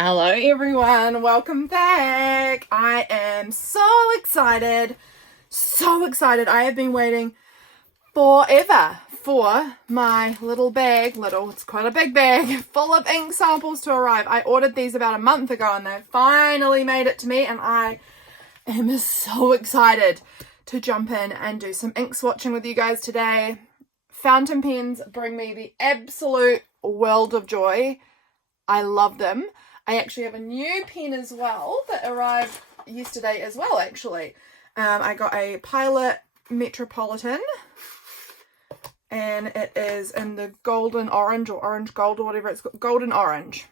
Hello everyone, welcome back. I am so excited. I have been waiting forever for my little bag, it's quite a big bag, full of ink samples to arrive. I ordered these about a month ago and they finally made it to me, and I am so excited to jump in and do some ink swatching with you guys today. Fountain pens bring me the absolute world of joy. I love them. I actually have a new pen as well that arrived yesterday as well, actually. I got a Pilot Metropolitan, and it is in the golden orange or orange gold or whatever it's called, golden orange.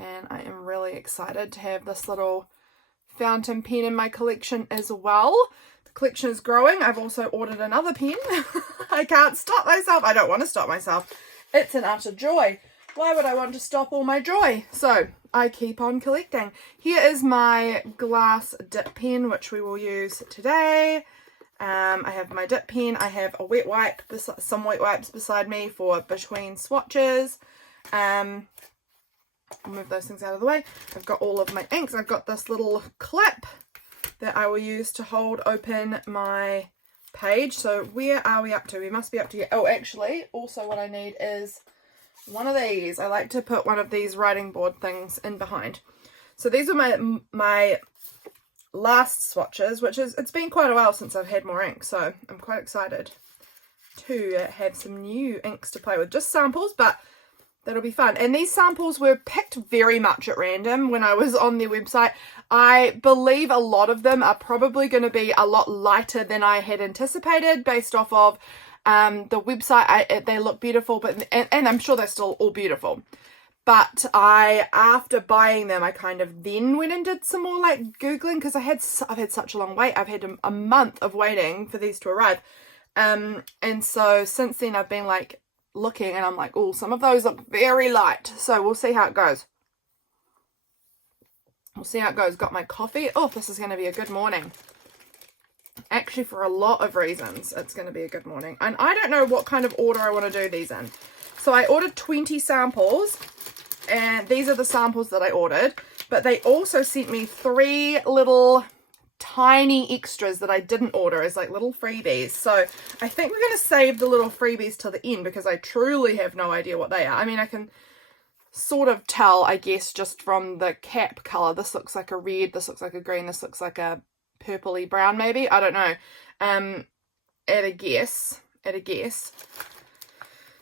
And I am really excited to have this little fountain pen in my collection as well. The collection is growing. I've also ordered another pen. I can't stop myself. I don't want to stop myself. It's an utter joy. Why would I want to stop all my joy? So I keep on collecting. Here is my glass dip pen, which we will use today. I have my dip pen. I have a wet wipe, some wet wipes beside me for between swatches. I'll move those things out of the way. I've got all of my inks. I've got this little clip that I will use to hold open my page. So where are we up to? We must be up to here. Oh, actually, also what I need is one of these. I like to put one of these writing board things in behind. So these are my last swatches, which is, it's been quite a while since I've had more ink, so I'm quite excited to have some new inks to play with. Just samples, but that'll be fun. And these samples were picked very much at random when I was on their website. I believe a lot of them are probably going to be a lot lighter than I had anticipated based off of the website. They look beautiful, but and I'm sure they're still all beautiful, but after buying them, I kind of then went and did some more like googling, because I've had such a long wait. I've had a month of waiting for these to arrive, and so since then I've been like looking, and I'm like, oh, some of those look very light, so we'll see how it goes. Got my coffee. Oh, this is going to be a good morning. Actually, for a lot of reasons, it's going to be a good morning. And I don't know what kind of order I want to do these in. So I ordered 20 samples, and these are the samples that I ordered. But they also sent me 3 little tiny extras that I didn't order as like little freebies. So I think we're going to save the little freebies till the end, because I truly have no idea what they are. I mean, I can sort of tell, I guess, just from the cap color. This looks like a red, this looks like a green, this looks like a purpley brown, maybe, I don't know, at a guess,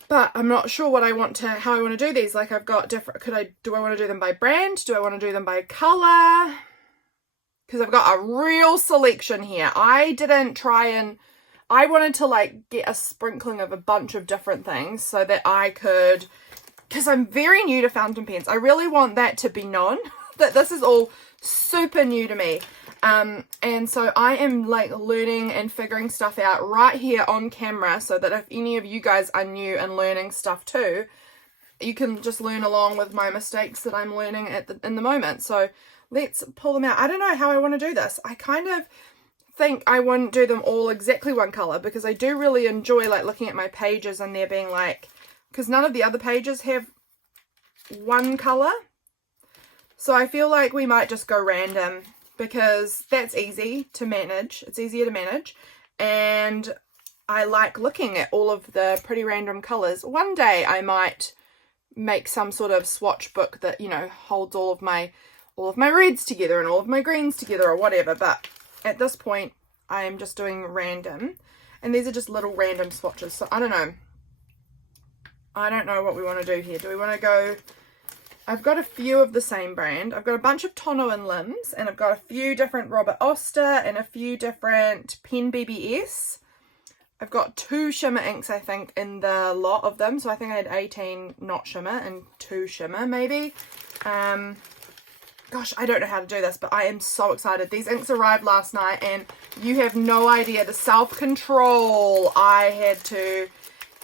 but I'm not sure how I want to do these. Like, I've got different, do I want to do them by brand, do I want to do them by color, because I've got a real selection here. I wanted to like get a sprinkling of a bunch of different things so that I could, because I'm very new to fountain pens, I really want that to be known that this is all super new to me. And so I am like learning and figuring stuff out right here on camera, so that if any of you guys are new and learning stuff too, you can just learn along with my mistakes that I'm learning in the moment. So let's pull them out. I don't know how I want to do this. I kind of think I wouldn't do them all exactly one color, because I do really enjoy like looking at my pages and they're being like, because none of the other pages have one color. So I feel like we might just go random, because that's easy to manage. It's easier to manage. And I like looking at all of the pretty random colors. One day I might make some sort of swatch book that, you know, holds all of my reds together and all of my greens together or whatever. But at this point, I am just doing random. And these are just little random swatches. So I don't know. I don't know what we want to do here. Do we want to go... I've got a few of the same brand. I've got a bunch of Tono and Limbs, and I've got a few different Auster and a few different Penbbs. I've got 2 shimmer inks, I think, in the lot of them. So I think I had 18 not shimmer and 2 shimmer, maybe. Gosh, I don't know how to do this, but I am so excited. These inks arrived last night, and you have no idea the self-control I had to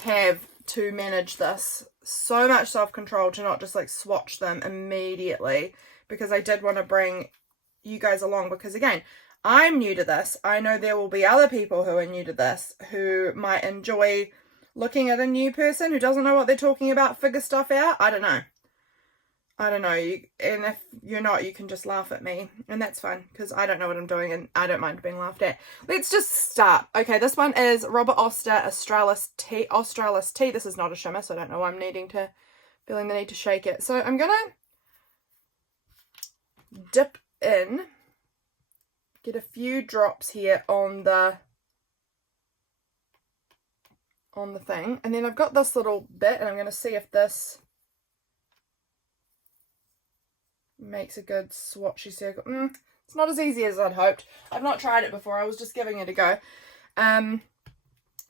have to manage this. So much self-control to not just like swatch them immediately, because I did want to bring you guys along, because again, I'm new to this. I know there will be other people who are new to this who might enjoy looking at a new person who doesn't know what they're talking about figure stuff out. I don't know. I don't know, and if you're not, you can just laugh at me, and that's fine, because I don't know what I'm doing, and I don't mind being laughed at. Let's just start. Okay, this one is Robert Oster Australis Tea. This is not a shimmer, so I don't know why I'm feeling the need to shake it. So I'm gonna dip in, get a few drops here on the thing, and then I've got this little bit, and I'm gonna see if this makes a good swatchy circle. It's not as easy as I'd hoped. I've not tried it before. I was just giving it a go.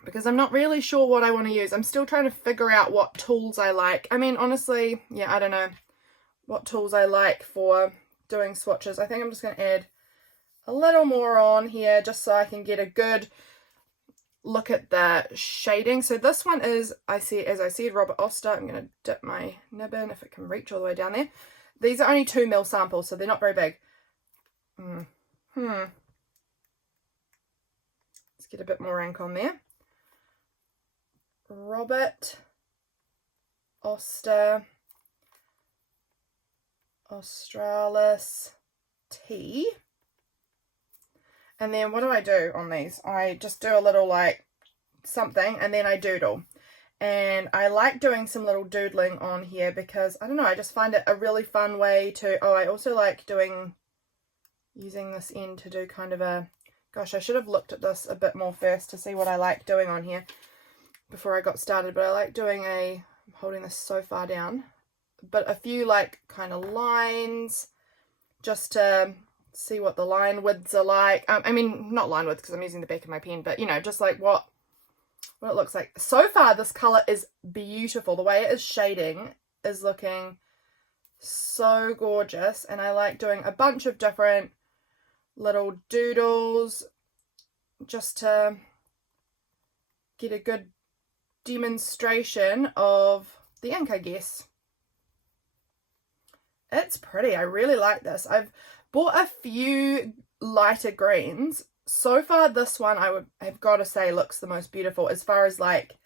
Because I'm not really sure what I want to use. I'm still trying to figure out what tools I like. I mean, honestly, yeah, I don't know what tools I like for doing swatches. I think I'm just going to add a little more on here just so I can get a good look at the shading. So this one is, as I said, Robert Oster. I'm going to dip my nib in if it can reach all the way down there. These are only 2 ml samples, so they're not very big. Let's get a bit more ink on there. Robert Oster Australis Tea. And then what do I do on these? I just do a little like something, and then I doodle. And I like doing some little doodling on here because, I don't know, I just find it a really fun way to, I also like using this end to do kind of a, gosh, I should have looked at this a bit more first to see what I like doing on here before I got started, but I like doing I'm holding this so far down, but a few like kind of lines just to see what the line widths are like. I mean, not line width because I'm using the back of my pen, but you know, just like what it looks like. So far this color is beautiful. The way it is shading is looking so gorgeous, and I like doing a bunch of different little doodles just to get a good demonstration of the ink, I guess. It's pretty. I really like this. I've bought a few lighter greens. So far this one I've got to say looks the most beautiful as far as like,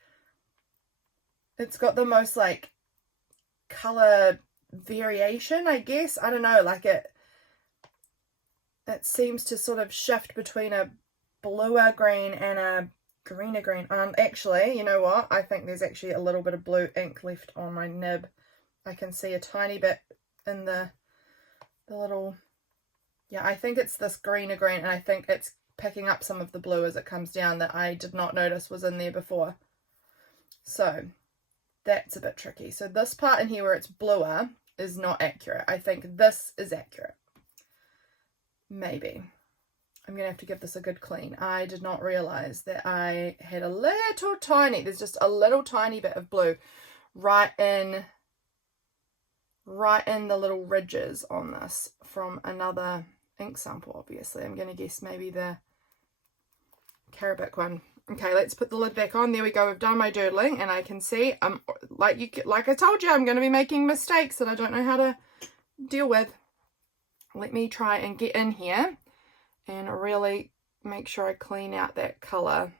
it's got the most like color variation, I guess. I don't know, like it seems to sort of shift between a bluer green and a greener green. Actually, you know what? I think there's actually a little bit of blue ink left on my nib. I can see a tiny bit in the little, yeah, I think it's this greener green, and I think it's picking up some of the blue as it comes down that I did not notice was in there before. So that's a bit tricky. So this part in here where it's bluer is not accurate. I think this is accurate. Maybe. I'm going to have to give this a good clean. I did not realize that I had a little tiny, there's just a little tiny bit of blue right in the little ridges on this from another ink sample, obviously. I'm going to guess maybe the Carabic one. Okay, let's put the lid back on. There we go. We've done my doodling, and I can see, like I told you, I'm going to be making mistakes that I don't know how to deal with. Let me try and get in here and really make sure I clean out that colour.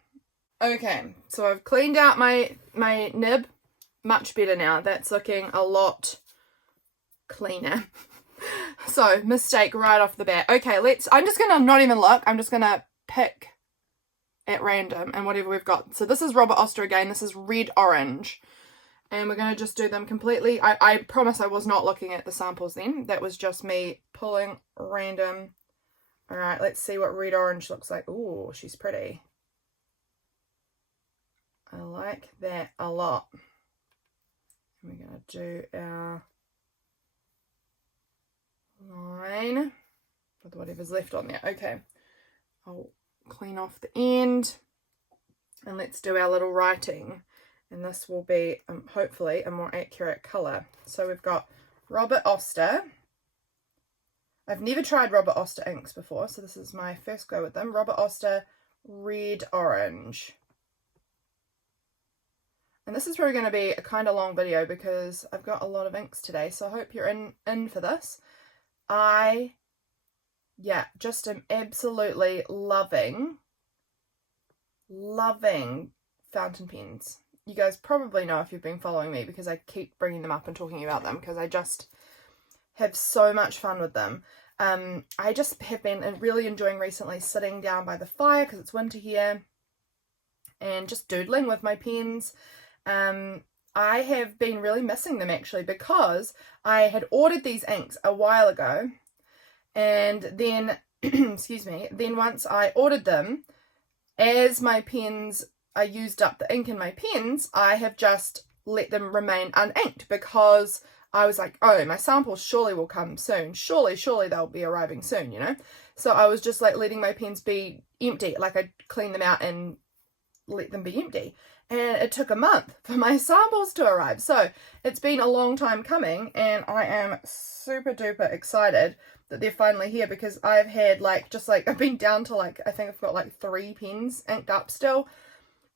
Okay, so I've cleaned out my nib. Much better now. That's looking a lot cleaner. So, mistake right off the bat. Okay, I'm just going to not even look. I'm just going to pick at random and whatever we've got. So this is Robert Oster again. This is red orange. And we're going to just do them completely. I promise I was not looking at the samples then. That was just me pulling random. Alright, let's see what red orange looks like. Ooh, she's pretty. I like that a lot. We're going to do our line with whatever's left on there. Okay, I'll clean off the end and let's do our little writing, and this will be hopefully a more accurate colour. So we've got Robert Oster. I've never tried Robert Oster inks before, so this is my first go with them. Robert Oster red orange. And this is probably going to be a kind of long video because I've got a lot of inks today, so I hope you're in for this. Yeah, just am absolutely loving fountain pens. You guys probably know if you've been following me because I keep bringing them up and talking about them because I just have so much fun with them. I just have been really enjoying recently sitting down by the fire because it's winter here and just doodling with my pens. I have been really missing them actually, because I had ordered these inks a while ago, and then excuse me, then once I ordered them, as my pens, I used up the ink in my pens, I have just let them remain uninked, because I was like, oh, my samples surely will come soon. Surely they'll be arriving soon, you know? So I was just like letting my pens be empty. Like I'd clean them out and let them be empty. And it took a month for my samples to arrive. So it's been a long time coming, and I am super duper excited that they're finally here, because I've had I've been down to I think I've got like 3 pens inked up still.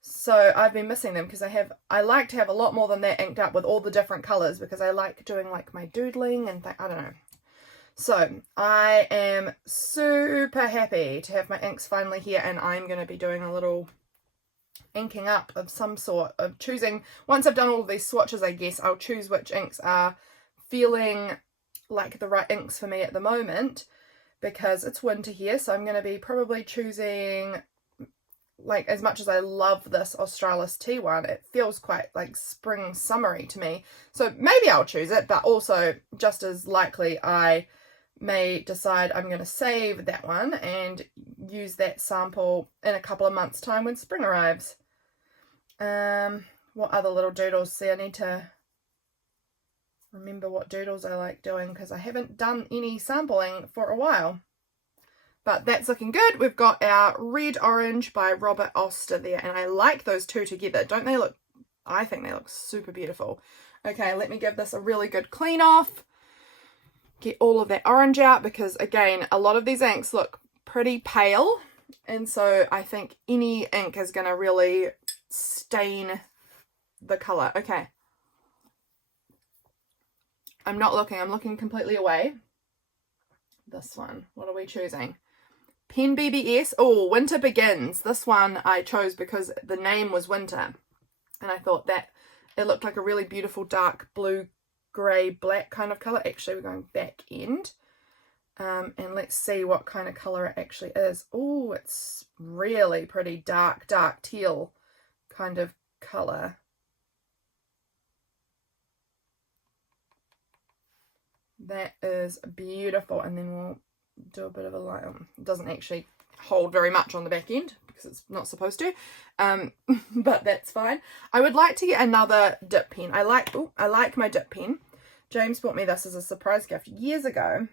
So I've been missing them, because I like to have a lot more than that inked up with all the different colors, because I like doing like my doodling and I don't know. So I am super happy to have my inks finally here, and I'm going to be doing a little inking up of some sort, of choosing, once I've done all of these swatches, I guess I'll choose which inks are feeling like the right inks for me at the moment, because it's winter here. So I'm going to be probably choosing, like, as much as I love this Australis tea one, it feels quite like spring summery to me, so maybe I'll choose it, but also just as likely I may decide I'm going to save that one and use that sample in a couple of months time when spring arrives. What other little doodles? See, I need to remember what doodles I like doing, because I haven't done any sampling for a while. But that's looking good. We've got our Red Orange by Robert Oster there, and I like those two together. Don't they look, I think they look super beautiful. Okay, let me give this a really good clean off. Get all of that orange out, because again, a lot of these inks look pretty pale, and so I think any ink is going to really stain the colour. Okay. I'm not looking, I'm looking completely away. This one, what are we choosing? Penbbs. Oh, Winter Begins. This one I chose because the name was Winter, and I thought that it looked like a really beautiful dark blue, grey, black kind of colour. Actually, we're going back end, and let's see what kind of colour it actually is. Oh, it's really pretty dark teal kind of colour. That is beautiful. And then we'll do a bit of a light on. It doesn't actually hold very much on the back end because it's not supposed to, but that's fine. I would like to get another dip pen. I like my dip pen. James bought me this as a surprise gift years ago,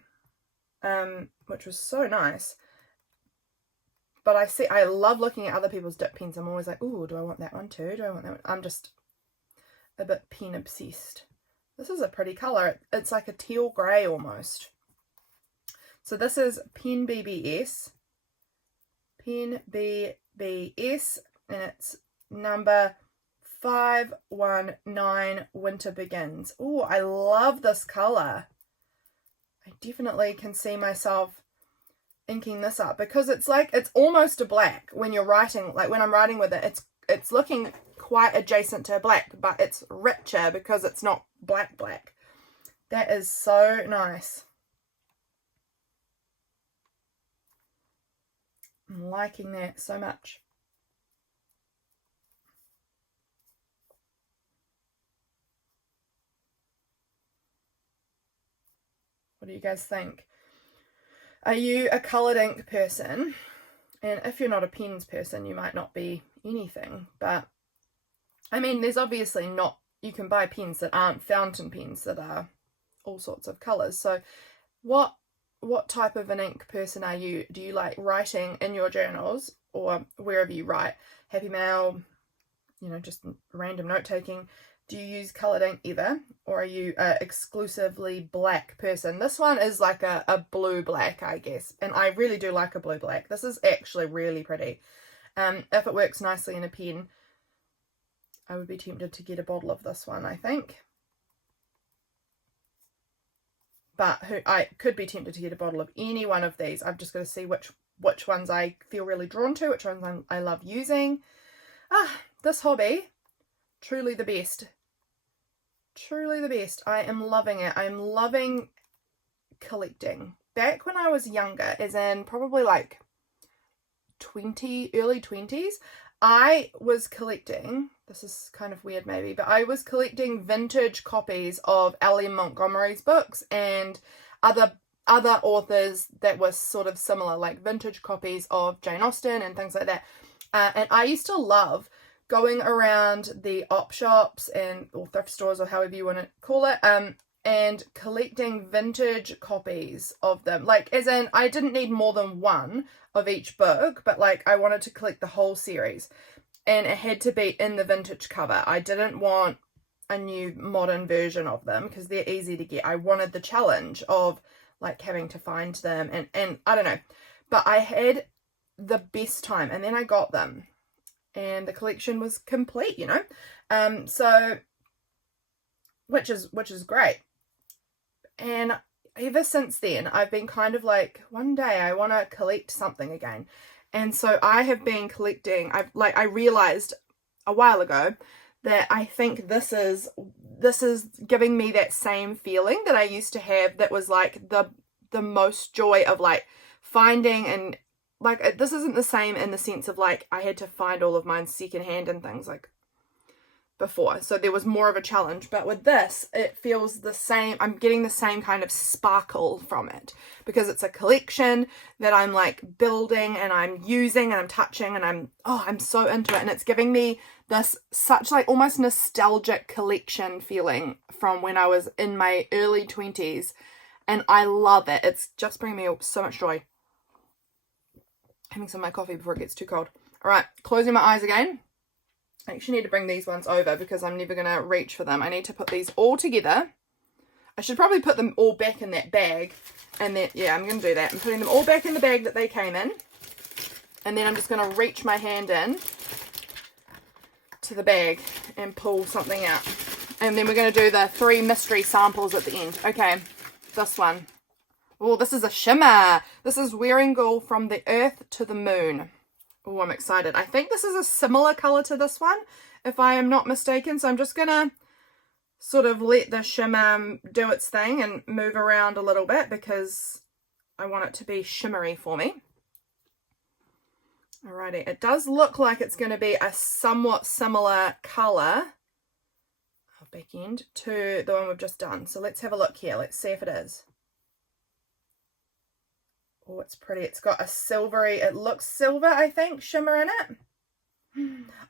which was so nice. But I love looking at other people's dip pens. I'm always like, oh, do I want that one too? Do I want that one? I'm just a bit pen obsessed. This is a pretty colour. It's like a teal grey almost. So this is Penbbs. Penbbs, and it's number 519, Winter Begins. Oh, I love this colour. I definitely can see myself inking this up, because it's almost a black when you're writing. Like when I'm writing with it, it's looking quite adjacent to a black, but it's richer because it's not black. That is so nice. I'm liking that so much. What do you guys think? Are you a coloured ink person? And if you're not a pens person, you might not be anything. But I mean, there's obviously not, you can buy pens that aren't fountain pens that are all sorts of colours. So what type of an ink person are you? Do you like writing in your journals or wherever you write? Happy mail, you know, just random note taking. Do you use coloured ink ever? Or are you an exclusively black person? This one is like a blue black, I guess. And I really do like a blue black. This is actually really pretty. If it works nicely in a pen, I would be tempted to get a bottle of this one, I think. But I could be tempted to get a bottle of any one of these. I've just got to see which ones I feel really drawn to, which ones I love using. This hobby, truly the best. Truly the best. I am loving it. I'm loving collecting. Back when I was younger, as in probably like early 20s, I was collecting, this is kind of weird maybe, but I was collecting vintage copies of L.M. Montgomery's books and other authors that were sort of similar, like vintage copies of Jane Austen and things like that. And I used to love going around the op shops or thrift stores, or however you want to call it, and collecting vintage copies of them. Like, as in, I didn't need more than one of each book, but like I wanted to collect the whole series, and it had to be in the vintage cover. I didn't want a new modern version of them because they're easy to get. I wanted the challenge of like having to find them, and I don't know, but I had the best time, and then I got them and the collection was complete, you know. So which is great. And ever since then, I've been kind of like, one day I want to collect something again. And so I have been collecting. I realized a while ago that I think this is giving me that same feeling that I used to have, that was like the most joy of like finding, and like this isn't the same in the sense of like I had to find all of mine secondhand and things like before, so there was more of a challenge, but with this it feels the same. I'm getting the same kind of sparkle from it because it's a collection that I'm like building and I'm using and I'm touching, and I'm so into it, and it's giving me this such like almost nostalgic collection feeling from when I was in my early 20s, and I love it. It's just bringing me so much joy. Having some of my coffee before it gets too cold. All right, closing my eyes again. I actually need to bring these ones over because I'm never going to reach for them. I need to put these all together. I should probably put them all back in that bag. And then, yeah, I'm going to do that. I'm putting them all back in the bag that they came in. And then I'm just going to reach my hand in to the bag and pull something out. And then we're going to do the 3 mystery samples at the end. Okay, this one. Oh, this is a shimmer. This is Wearing Ghoul From the Earth to the Moon. Oh, I'm excited. I think this is a similar color to this one, if I am not mistaken. So I'm just going to sort of let the shimmer do its thing and move around a little bit because I want it to be shimmery for me. Alrighty. It does look like it's going to be a somewhat similar color, back end, to the one we've just done. So let's have a look here. Let's see if it is. Oh, it's pretty. It's got a silvery, it looks silver, I think, shimmer in it.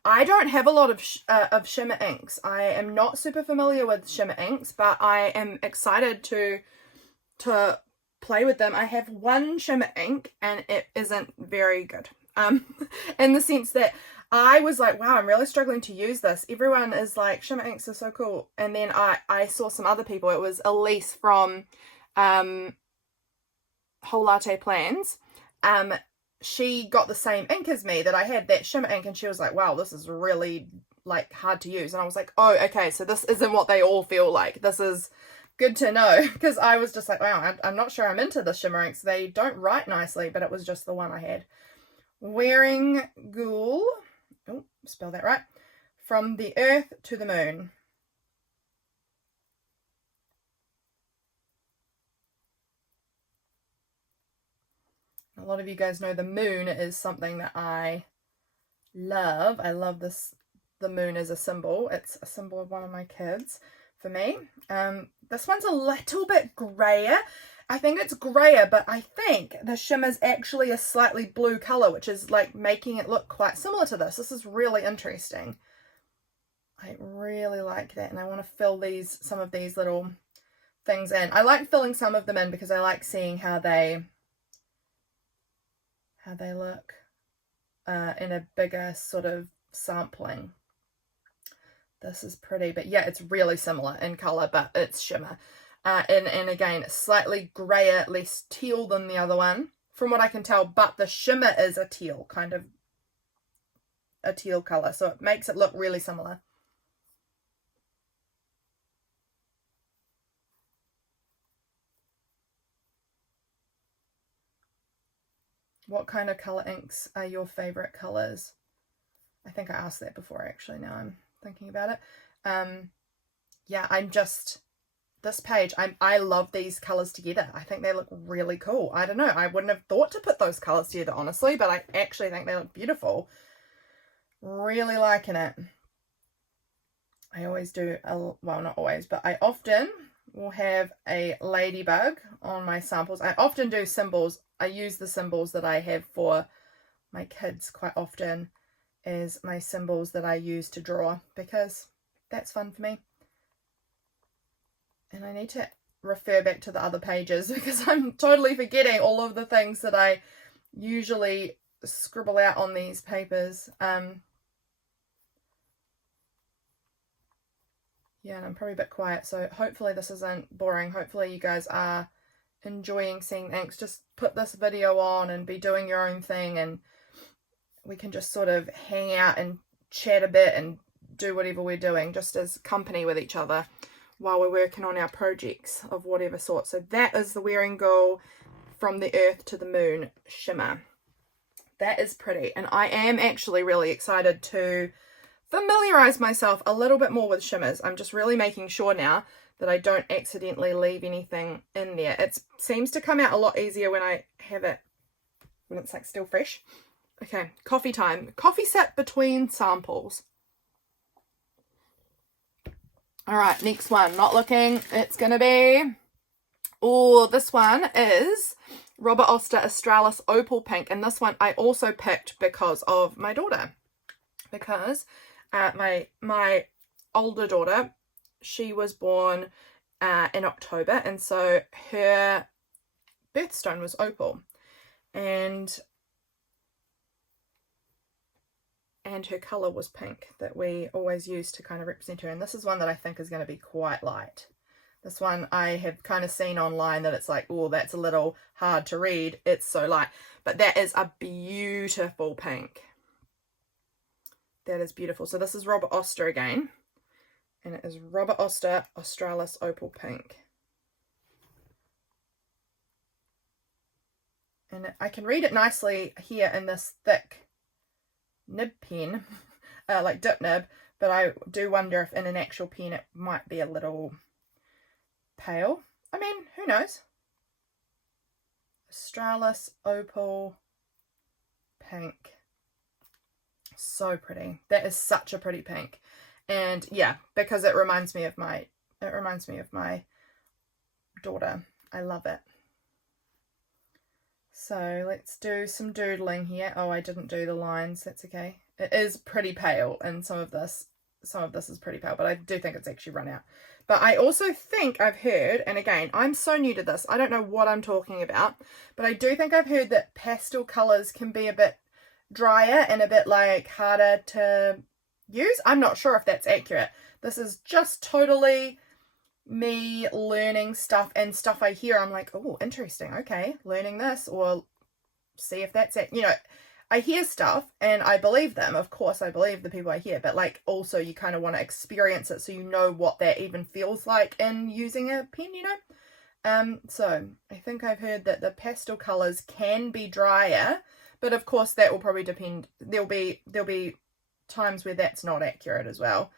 I don't have a lot of shimmer inks. I am not super familiar with shimmer inks, but I am excited to play with them. I have one shimmer ink and it isn't very good. In the sense that I was like, wow, I'm really struggling to use this. Everyone is like, shimmer inks are so cool. And then I saw some other people. It was Elise from Whole Latte Plans. She got the same ink as me, that I had that shimmer ink, and she was like, wow, this is really like hard to use. And I was like, oh, okay, so this isn't what they all feel like. This is good to know, because I was just like, wow, I'm not sure I'm into the shimmer inks. They don't write nicely, but it was just the one I had. Wearing Ghoul, oh, spell that right, From the Earth to the Moon. A lot of you guys know the moon is something that I love. I love this. The moon is a symbol. It's a symbol of one of my kids for me. This one's a little bit grayer. I think it's grayer, but I think the shimmer's actually a slightly blue color, which is like making it look quite similar to this. This is really interesting. I really like that, and I want to fill some of these little things in. I like filling some of them in because I like seeing how they look in a bigger sort of sampling. This is pretty, but yeah, it's really similar in color, but it's shimmer. And again, slightly grayer, less teal than the other one, from what I can tell, but the shimmer is a teal, kind of a teal color, so it makes it look really similar. What kind of color inks are your favorite colors? I think I asked that before, actually, now I'm thinking about it. Yeah, I'm just this page, I love these colors together. I think they look really cool. I don't know, I wouldn't have thought to put those colors together, honestly, but I actually think they look beautiful. Really liking it. I always do, well, not always, but I often will have a ladybug on my samples. I often do symbols. I use the symbols that I have for my kids quite often as my symbols that I use to draw, because that's fun for me. And I need to refer back to the other pages because I'm totally forgetting all of the things that I usually scribble out on these papers. Yeah, and I'm probably a bit quiet, so hopefully this isn't boring. Hopefully you guys are enjoying seeing inks. Just put this video on and be doing your own thing, and we can just sort of hang out and chat a bit and do whatever we're doing, just as company with each other while we're working on our projects of whatever sort. So that is the Wearing Girl From the Earth to the Moon shimmer. That is pretty, and I am actually really excited to familiarize myself a little bit more with shimmers. I'm just really making sure now that I don't accidentally leave anything in there. It seems to come out a lot easier when I have it, when it's like still fresh. Okay, coffee time. Coffee sip between samples. All right, next one. Not looking. It's going to be... Oh, this one is Robert Oster Australis Opal Pink. And this one I also picked because of my daughter. Because my older daughter, she was born in October, and so her birthstone was opal, and her colour was pink that we always use to kind of represent her. And this is one that I think is going to be quite light. This one I have kind of seen online that it's like, oh, that's a little hard to read. It's so light. But that is a beautiful pink. That is beautiful. So this is Robert Oster again. And it is Robert Oster Australis Opal Pink. And I can read it nicely here in this thick nib pen, like dip nib. But I do wonder if in an actual pen it might be a little pale. I mean, who knows? Australis Opal Pink. So pretty. That is such a pretty pink. And yeah, because it reminds me of my daughter. I love it. So let's do some doodling here. Oh, I didn't do the lines. That's okay. It is pretty pale, and some of this is pretty pale, but I do think it's actually run out. But I also think I've heard, and again, I'm so new to this, I don't know what I'm talking about, but I do think I've heard that pastel colours can be a bit drier and a bit like harder to use. I'm not sure if that's accurate. This is just totally me learning stuff, and stuff I hear I'm like, oh, interesting, okay, learning this, or see if that's it. You know, I hear stuff and I believe them. Of course I believe the people I hear, but like also you kind of want to experience it so you know what that even feels like in using a pen, you know. So I think I've heard that the pastel colors can be drier, but of course that will probably depend. There'll be times where that's not accurate as well.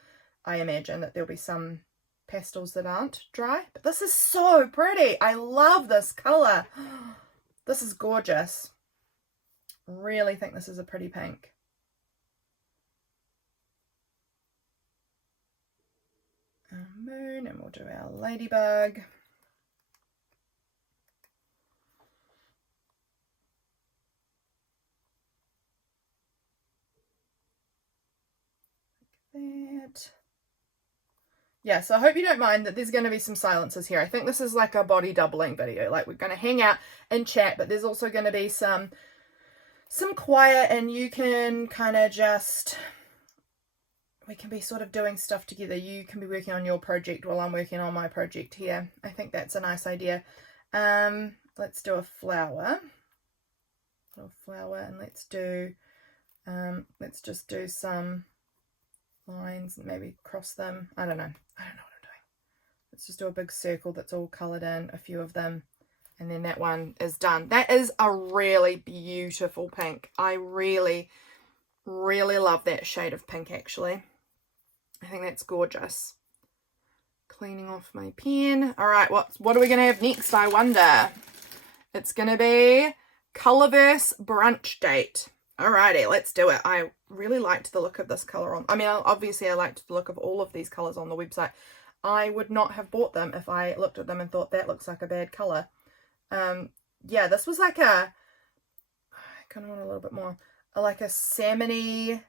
I imagine that there'll be some pastels that aren't dry, but this is so pretty. I love this color. This is gorgeous. Really think this is a pretty pink. Our moon, and we'll do our ladybug. Like that. Yeah, so I hope you don't mind that there's going to be some silences here. I think this is like a body doubling video. Like, we're going to hang out and chat, but there's also going to be some quiet, and you can kind of just, we can be sort of doing stuff together. You can be working on your project while I'm working on my project here. I think that's a nice idea. Let's do a flower. And let's just do some lines and maybe cross them. I don't know what I'm doing. Let's just do a big circle that's all coloured in, a few of them, and then that one is done. That is a really beautiful pink. I really, really love that shade of pink, actually. I think that's gorgeous. cleaning off my pen. All right, what are we going to have next, I wonder? It's going to be Colorverse Brunch Date. Alrighty, let's do it. I really liked the look of this color on. I mean, obviously I liked the look of all of these colors on the website. I would not have bought them if I looked at them and thought that looks like a bad color. Yeah, this was like I kind of want a little bit more, like a salmony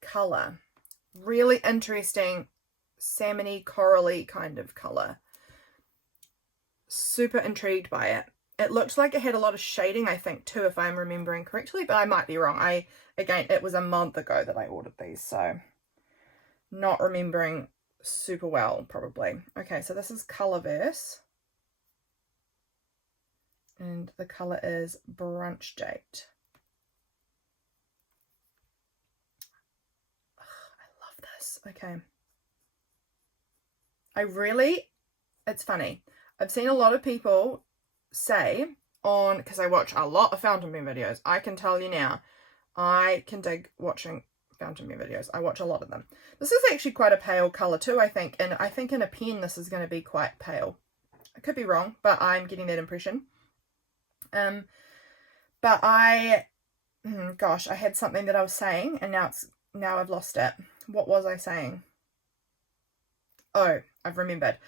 color. Really interesting salmony corally kind of color. Super intrigued by it. It looked like it had a lot of shading, I think, too, if I'm remembering correctly, but I might be wrong. Again, it was a month ago that I ordered these, so not remembering super well, probably. Okay, so this is Colorverse. And the color is Brunch Date. Oh, I love this. Okay. It's funny. I've seen a lot of people say because I watch a lot of fountain pen videos. I can tell you now, I can dig watching fountain pen videos. I watch a lot of them. This is actually quite a pale color too, I think. And I think in a pen, this is going to be quite pale. I could be wrong, but I'm getting that impression. But gosh, I had something that I was saying and now I've lost it. What was I saying? Oh, I've remembered.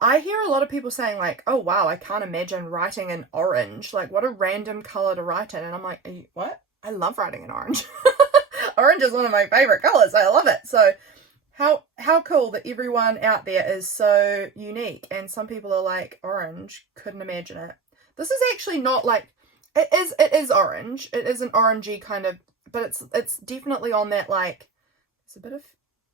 I hear a lot of people saying like, oh wow, I can't imagine writing in orange. Like, what a random color to write in. And I'm like, what? I love writing in orange. Orange is one of my favorite colors. I love it. So how cool that everyone out there is so unique. And some people are like, orange, couldn't imagine it. This is actually not like, it is orange. It is an orangey kind of, but it's definitely on that, like, there's a bit of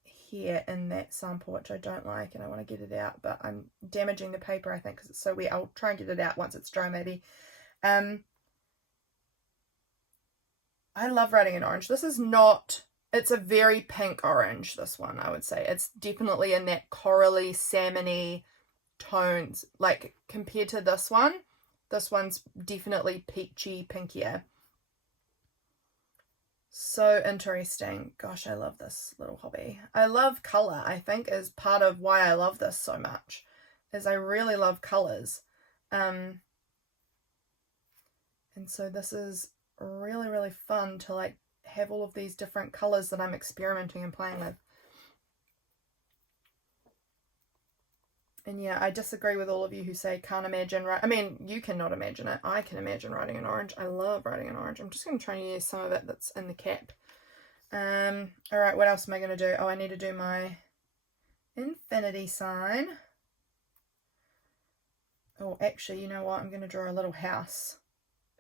here in that sample, which I don't like, and I want to get it out, but I'm damaging the paper, I think, because it's so weird. I'll try and get it out once it's dry, maybe. I love writing in orange. This is not, it's a very pink orange, this one, I would say. It's definitely in that corally, salmony tones. Like, compared to this one's definitely peachy, pinkier. So interesting. Gosh, I love this little hobby. I love color, I think, is part of why I love this so much, is I really love colors. And so this is really, really fun to like have all of these different colors that I'm experimenting and playing with. And yeah, I disagree with all of you who say can't imagine, right? I mean, you cannot imagine it. I can imagine writing in orange. I love writing in orange. I'm just going to try and use some of it that's in the cap. All right, what else am I going to do? Oh, I need to do my infinity sign. Oh, actually, you know what? I'm going to draw a little house.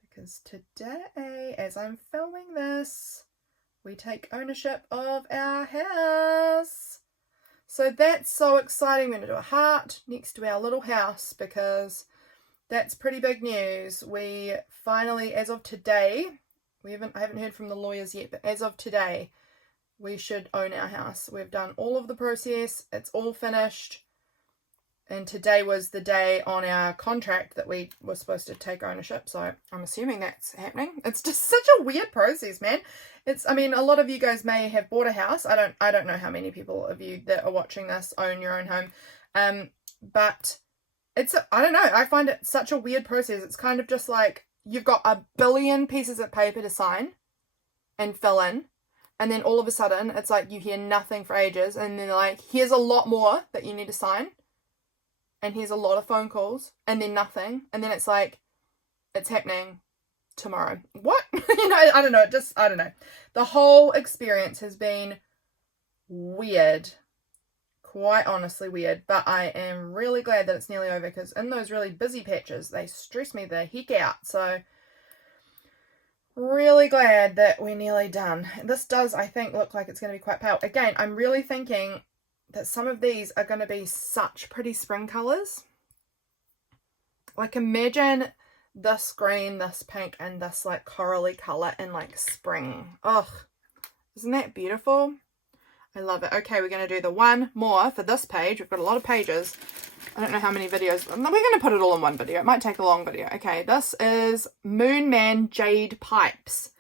Because today, as I'm filming this, we take ownership of our house. So that's so exciting. We're going to do a heart next to our little house because that's pretty big news. We finally, as of today, I haven't heard from the lawyers yet, but as of today, we should own our house. We've done all of the process. It's all finished. And today was the day on our contract that we were supposed to take ownership. So I'm assuming that's happening. It's just such a weird process, man. I mean, a lot of you guys may have bought a house. I don't know how many people of you that are watching this own your own home. But I don't know. I find it such a weird process. It's kind of just like you've got a billion pieces of paper to sign and fill in. And then all of a sudden, it's like you hear nothing for ages. And then they're like, here's a lot more that you need to sign. And here's a lot of phone calls, and then nothing. And then it's like, it's happening tomorrow. What? I don't know. I don't know. The whole experience has been weird. Quite honestly weird. But I am really glad that it's nearly over, because in those really busy patches, they stress me the heck out. So, really glad that we're nearly done. This does, I think, look like it's going to be quite pale. Again, I'm really thinking that some of these are going to be such pretty spring colors. Like, imagine this green, this pink, and this like corally color in like spring. Ugh, isn't that beautiful? I love it. Okay, we're going to do the one more for this page. We've got a lot of pages. I don't know how many videos. We're going to put it all in one video. It might take a long video. Okay, this is Moonman Jade Pipes.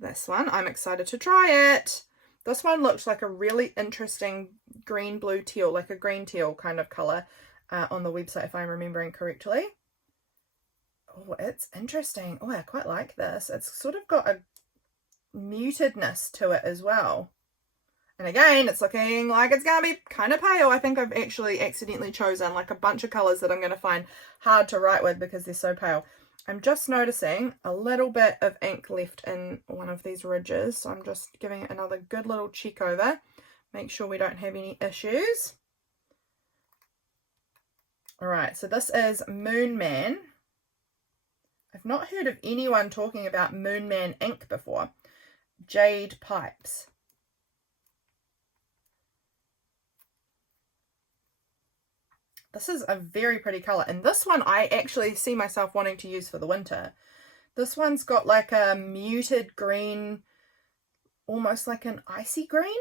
This one, I'm excited to try it. This one looks like a really interesting green, blue, teal, like a green teal kind of color on the website, if I'm remembering correctly. Oh, it's interesting. Oh, I quite like this. It's sort of got a mutedness to it as well. And again, it's looking like it's going to be kind of pale. I think I've actually accidentally chosen like a bunch of colors that I'm going to find hard to write with because they're so pale. I'm just noticing a little bit of ink left in one of these ridges. So I'm just giving it another good little check over. Make sure we don't have any issues. All right, so this is Moonman. I've not heard of anyone talking about Moonman ink before. Jade pipes. This is a very pretty color, and this one I actually see myself wanting to use for the winter. This one's got like a muted green, almost like an icy green,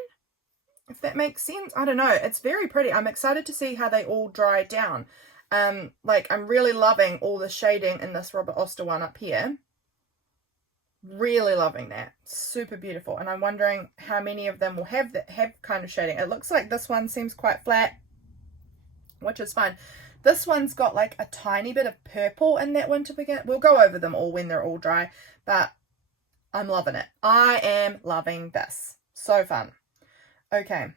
if that makes sense. I don't know, it's very pretty. I'm excited to see how they all dry down. Like I'm really loving all the shading in this Robert Oster one up here. Really loving that. Super beautiful. And I'm wondering how many of them will have kind of shading. It looks like this one seems quite flat, which is fine. This one's got like a tiny bit of purple in that winter begin. We'll go over them all when they're all dry, but I'm loving it. I am loving this. So fun. Okay.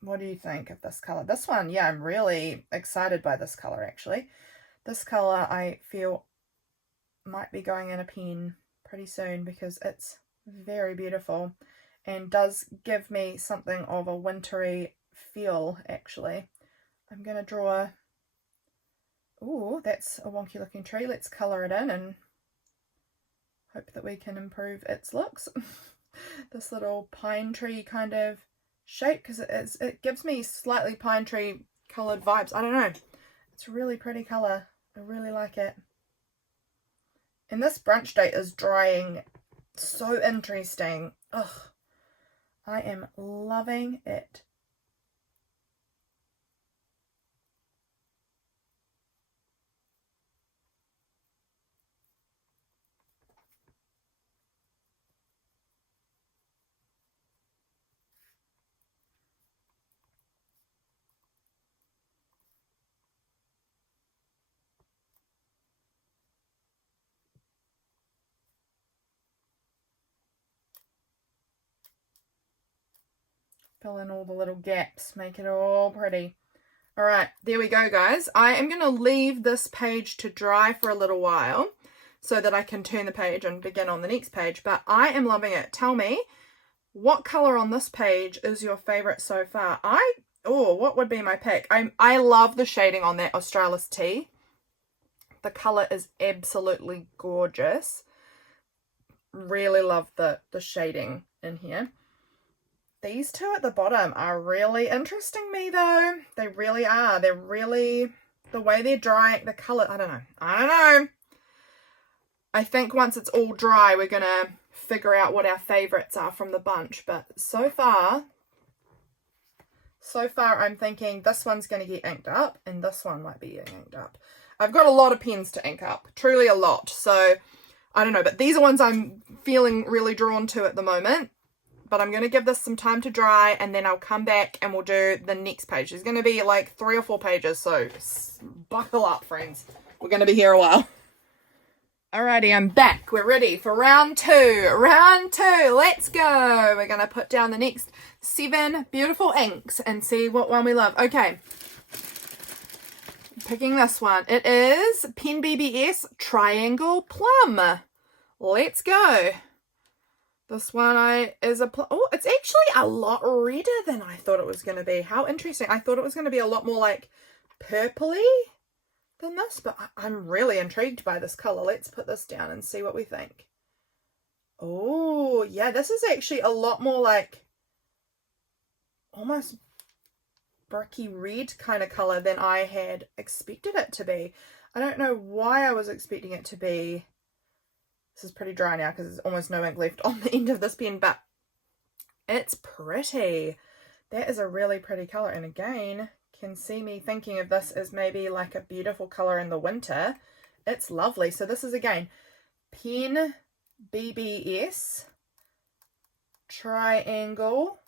What do you think of this color? This one, yeah, I'm really excited by this color actually. This color I feel might be going in a pen pretty soon because it's very beautiful and does give me something of a wintry feel actually. I'm going to draw, oh, that's a wonky looking tree. Let's colour it in and hope that we can improve its looks. This little pine tree kind of shape, because it gives me slightly pine tree coloured vibes. I don't know. It's a really pretty colour. I really like it. And this brunch date is drying so interesting. Ugh. I am loving it. Fill in all the little gaps, make it all pretty. All right, there we go, guys. I am going to leave this page to dry for a little while so that I can turn the page and begin on the next page, but I am loving it. Tell me, what color on this page is your favorite so far? What would be my pick? I love the shading on that Australis tea. The color is absolutely gorgeous. Really love the shading in here. These two at the bottom are really interesting me though. They really are. They're really, the way they're drying, the color, I don't know. I think once it's all dry, we're going to figure out what our favorites are from the bunch. But so far I'm thinking this one's going to get inked up and this one might be getting inked up. I've got a lot of pens to ink up, truly a lot. So I don't know, but these are ones I'm feeling really drawn to at the moment. But I'm going to give this some time to dry and then I'll come back and we'll do the next page. There's going to be like 3 or 4 pages, so buckle up, friends. We're going to be here a while. Alrighty, I'm back. We're ready for round 2. Round 2, let's go. We're going to put down the next 7 beautiful inks and see what one we love. Okay, picking this one. It is Penbbs Triangle Plum. Let's go. This one it's actually a lot redder than I thought it was going to be. How interesting. I thought it was going to be a lot more like purpley than this, but I'm really intrigued by this color. Let's put this down and see what we think. Oh, yeah, this is actually a lot more like almost bricky red kind of color than I had expected it to be. I don't know why I was expecting it to be. This is pretty dry now because there's almost no ink left on the end of this pen, but it's pretty. That is a really pretty color. And again, can see me thinking of this as maybe like a beautiful color in the winter it's lovely. So this is again Penbbs Triangle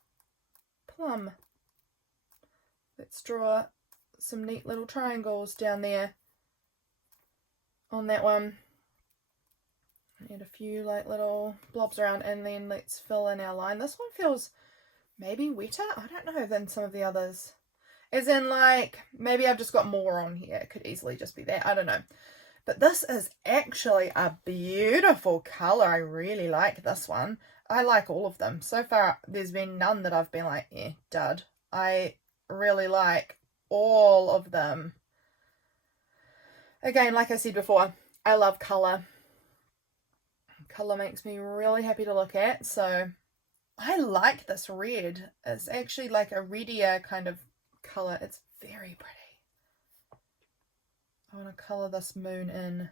Plum. Let's draw some neat little triangles down there on that one. Add a few like little blobs around, and then let's fill in our line. This one feels maybe wetter, I don't know, than some of the others. As in, like, maybe I've just got more on here. It could easily just be that. I don't know. But this is actually a beautiful colour. I really like this one. I like all of them. So far, there's been none that I've been like, dud. I really like all of them. Again, like I said before, I love colour. Colour makes me really happy to look at. So I like this red. It's actually like a reddier kind of colour. It's very pretty. I want to colour this moon in.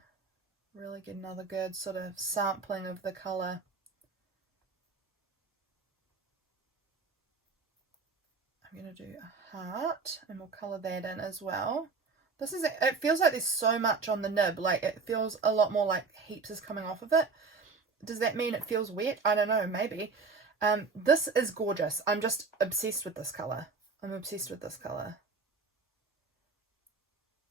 Really get another good sort of sampling of the colour. I'm going to do a heart, and we'll colour that in as well. This is, it feels like there's so much on the nib. Like, it feels a lot more like heaps is coming off of it. Does that mean it feels wet? I don't know, maybe. This is gorgeous. I'm just obsessed with this colour. I'm obsessed with this colour.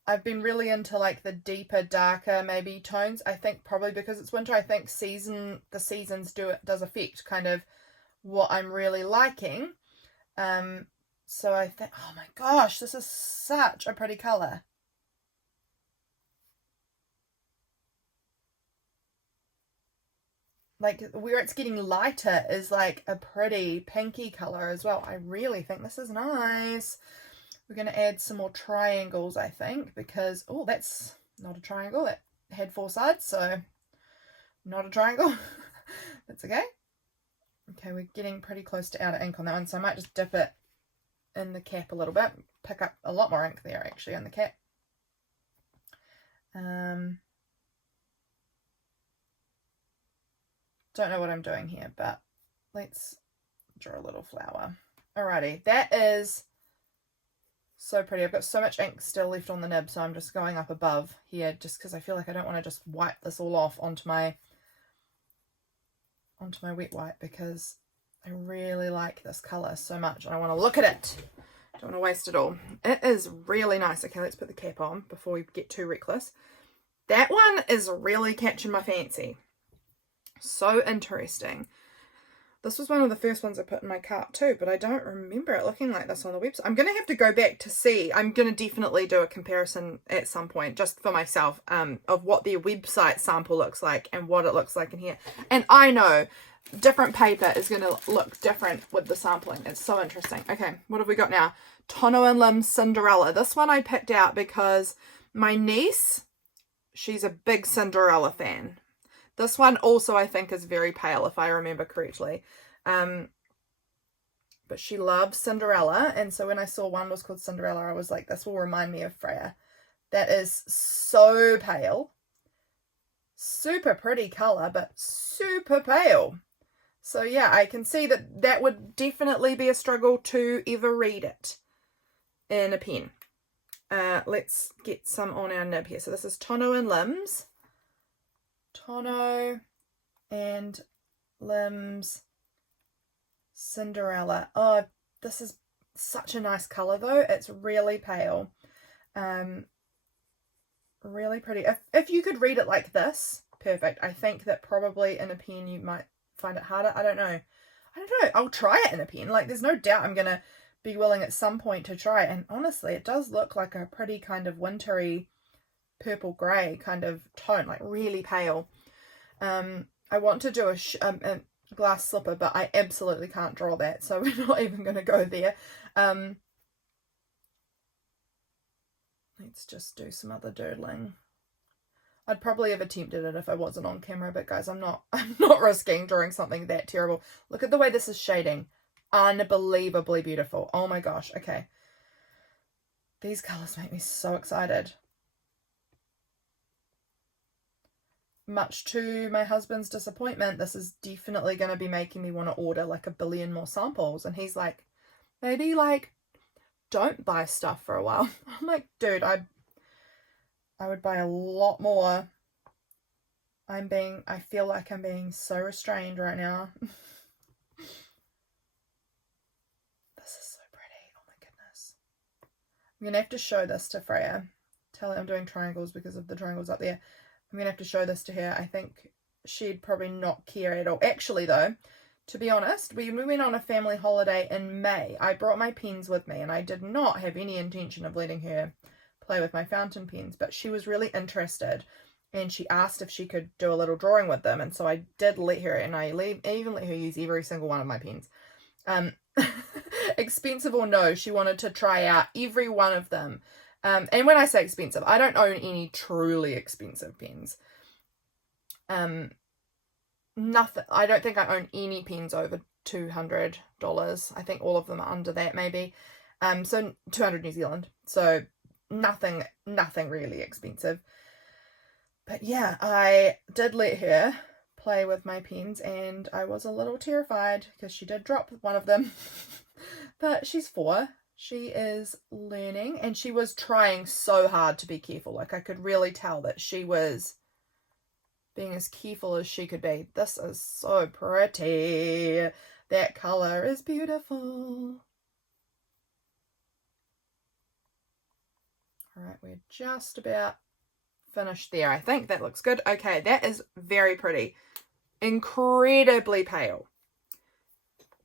I've been really into like the deeper, darker maybe tones. I think probably because it's winter, I think the seasons does affect kind of what I'm really liking. So I think, oh my gosh, this is such a pretty colour. Like where it's getting lighter is like a pretty pinky colour as well. I really think this is nice. We're going to add some more triangles, I think, because, oh, that's not a triangle. That had 4 sides, so not a triangle. That's okay. Okay, we're getting pretty close to outer ink on that one, so I might just dip it in the cap a little bit. Pick up a lot more ink there, actually, on the cap. Don't know what I'm doing here, but let's draw a little flower. Alrighty, that is so pretty. I've got so much ink still left on the nib, so I'm just going up above here just because I feel like I don't want to just wipe this all off onto my wet wipe, because I really like this colour so much and I want to look at it. Don't want to waste it all. It is really nice. Okay, let's put the cap on before we get too reckless. That one is really catching my fancy. So interesting. This was one of the first ones I put in my cart too, but I don't remember it looking like this on the website. I'm going to have to go back to see. I'm going to definitely do a comparison at some point just for myself of what their website sample looks like and what it looks like in here. And I know different paper is going to look different with the sampling. It's so interesting. Okay, what have we got now? Tono and Limbs Cinderella. This one I picked out because my niece, she's a big Cinderella fan. This one also I think is very pale, if I remember correctly. But she loves Cinderella, and so when I saw one was called Cinderella, I was like, this will remind me of Freya. That is so pale. Super pretty colour, but super pale. So yeah, I can see that that would definitely be a struggle to ever read it in a pen. Let's get some on our nib here. So this is Tono and Limbs. Tono and Limbs Cinderella. Oh, this is such a nice colour though. It's really pale. Really pretty. If you could read it like this, perfect. I think that probably in a pen you might find it harder. I don't know. I'll try it in a pen. Like, there's no doubt I'm going to be willing at some point to try it. And honestly, it does look like a pretty kind of wintry purple grey kind of tone, like really pale. I want to do a glass slipper, but I absolutely can't draw that, so we're not even going to go there. Let's just do some other doodling. I'd probably have attempted it if I wasn't on camera, but guys, I'm not risking drawing something that terrible. Look at the way this is shading. Unbelievably beautiful. Oh my gosh. Okay. These colours make me so excited. Much to my husband's disappointment, this is definitely going to be making me want to order like 1 billion more samples. And he's like, maybe like don't buy stuff for a while. I'm like, dude, I would buy a lot more. I feel like I'm being so restrained right now. This is so pretty. Oh my goodness. I'm going to have to show this to Freya. Tell her I'm doing triangles because of the triangles up there. I'm going to have to show this to her. I think she'd probably not care at all. Actually, though, to be honest, we went on a family holiday in May. I brought my pens with me, and I did not have any intention of letting her play with my fountain pens, but she was really interested, and she asked if she could do a little drawing with them, and so I did let her, and I even let her use every single one of my pens. Expensive or no, she wanted to try out every one of them. And when I say expensive, I don't own any truly expensive pens. Nothing. I don't think I own any pens over $200. I think all of them are under that, maybe. So 200 New Zealand. So nothing really expensive. But yeah, I did let her play with my pens, and I was a little terrified because she did drop one of them. But she's 4. She is learning, and she was trying so hard to be careful. Like, I could really tell that she was being as careful as she could be. This is so pretty. That color is beautiful. All right, we're just about finished there. I think that looks good. Okay, that is very pretty. Incredibly pale.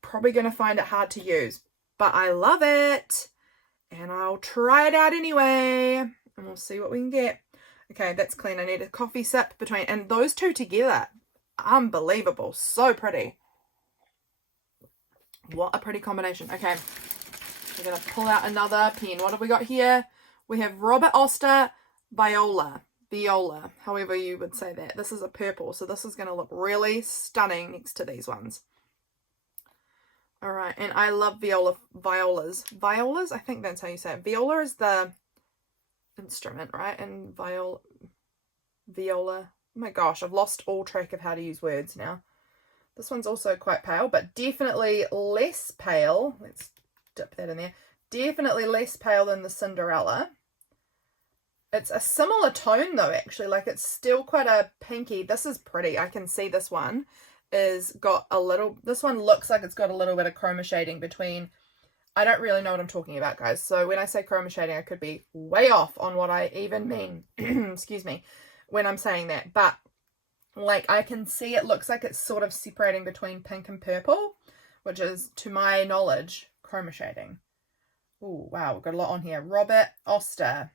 Probably going to find it hard to use, but I love it, and I'll try it out anyway, and we'll see what we can get. Okay, that's clean. I need a coffee sip between, and those two together, unbelievable. So pretty. What a pretty combination. Okay, we're going to pull out another pen. What have we got here? We have Robert Oster Viola, however you would say that. This is a purple, so this is going to look really stunning next to these ones. All right, and I love violas. Violas, I think that's how you say it. Viola is the instrument, right? And viola. Oh my gosh, I've lost all track of how to use words now. This one's also quite pale, but definitely less pale. Let's dip that in there. Definitely less pale than the Cinderella. It's a similar tone though, actually. Like, it's still quite a pinky. This is pretty. I can see this one is got a little, this one looks like it's got a little bit of chroma shading between. I don't really know what I'm talking about, guys. So when I say chroma shading, I could be way off on what I even mean, excuse me, when I'm saying that. But like, I can see it looks like it's sort of separating between pink and purple, which is, to my knowledge, chroma shading. Oh, wow, we've got a lot on here. Robert Oster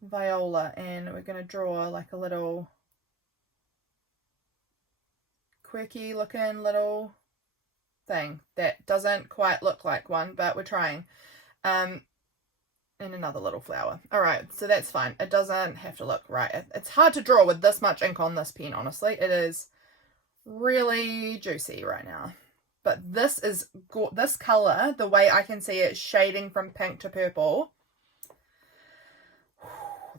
Viola, and we're going to draw like a little quirky looking little thing that doesn't quite look like one, but we're trying. And another little flower. All right, so that's fine. It doesn't have to look right. It's hard to draw with this much ink on this pen, honestly. It is really juicy right now. But this is this color, the way I can see it shading from pink to purple,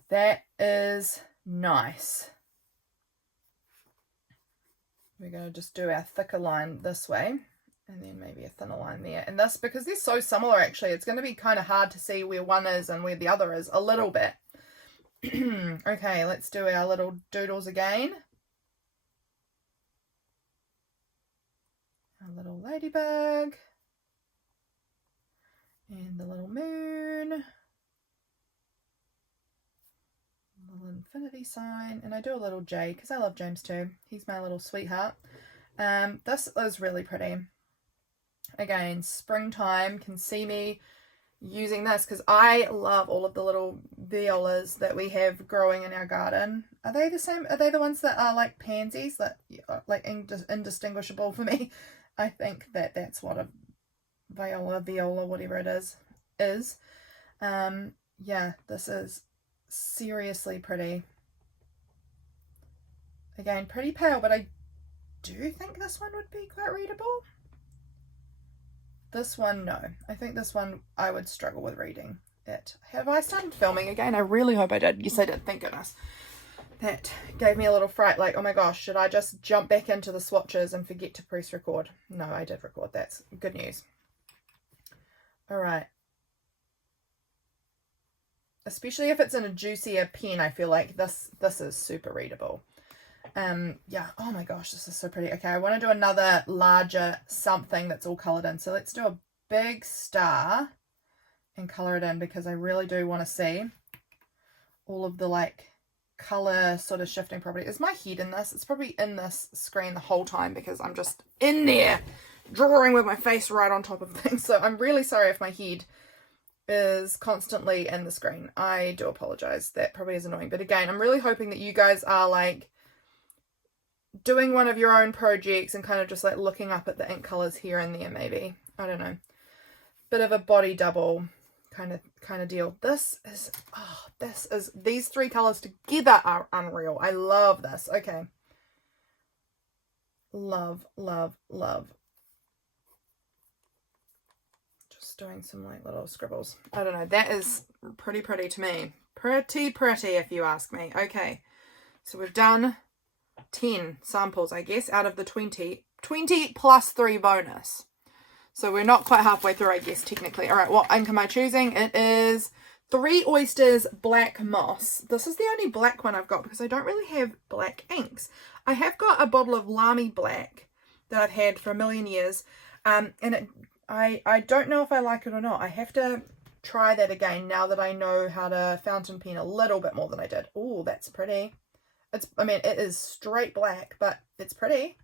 that is nice. We're going to just do our thicker line this way, and then maybe a thinner line there. And this, because they're so similar, actually, it's going to be kind of hard to see where one is and where the other is a little bit. Okay, let's do our little doodles again. Our little ladybug. And the little moon. Little infinity sign, and I do a little Jade because I love James too. He's my little sweetheart. This is really pretty. Again, springtime, can see me using this because I love all of the little violas that we have growing in our garden. Are they the same? Are they the ones that are like pansies, that are like indistinguishable for me? I think that that's what a viola, whatever it is. Yeah, this is seriously pretty. Again, pretty pale, but I do think this one would be quite readable. This one, no. I think this one I would struggle with reading it. Have I started filming again? I really hope I did. Yes, I did. Thank goodness. That gave me a little fright, like, oh my gosh, should I just jump back into the swatches and forget to press record? No, I did record. That's good news. All right. especially if it's in a juicier pen, I feel like this is super readable. Yeah, oh my gosh, this is so pretty. Okay, I want to do another larger something that's all colored in. So let's do a big star and color it in, because I really do want to see all of the like color sort of shifting property. Is my head in this? It's probably in this screen the whole time because I'm just in there drawing with my face right on top of things. So I'm really sorry if my head is constantly in the screen. I do apologize. That probably is annoying. But again, I'm really hoping that you guys are like doing one of your own projects and kind of just like looking up at the ink colors here and there, maybe. I don't know. Bit of a body double kind of deal. This is these three colors together are unreal. I love this. Okay. Love, love, love. Just doing some like little scribbles. I don't know. That is pretty to me. Pretty if you ask me. Okay. So we've done 10 samples, I guess, out of the 20 plus 3 bonus. So we're not quite halfway through, I guess, technically. All right, what ink am I choosing? It is 3 Oysters Black Moss. This is the only black one I've got because I don't really have black inks. I have got a bottle of Lamy Black that I've had for a million years. And I don't know if I like it or not. I have to try that again now that I know how to fountain pen a little bit more than I did. Oh, that's pretty. I mean, it is straight black, but it's pretty.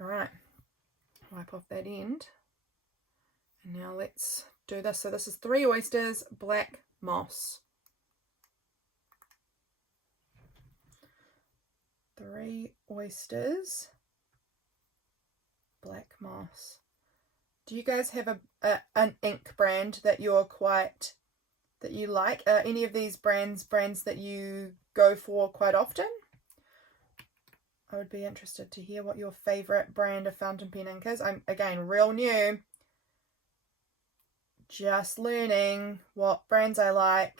All right, wipe off that end. And now let's do this. So this is 3 Oysters Black Moss. 3 Oysters Black Moss. Do you guys have an ink brand that you're that you like? Any of these brands that you go for quite often? I would be interested to hear what your favorite brand of fountain pen ink is. I'm, again, real new. Just learning what brands I like.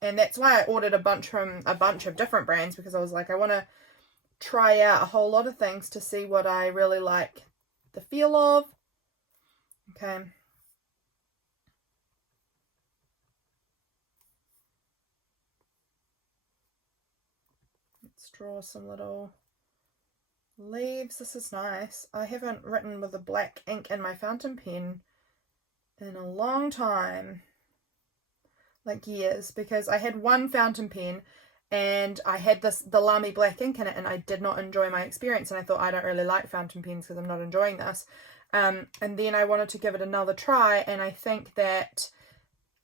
And that's why I ordered a bunch from a bunch of different brands, because I was like, I want to try out a whole lot of things to see what I really like the feel of. Okay. Let's draw some little leaves. This is nice. I haven't written with a black ink in my fountain pen in a long time, like years, because I had one fountain pen and I had the Lamy Black ink in it, and I did not enjoy my experience, and I thought, I don't really like fountain pens because I'm not enjoying this. And then I wanted to give it another try, and I think that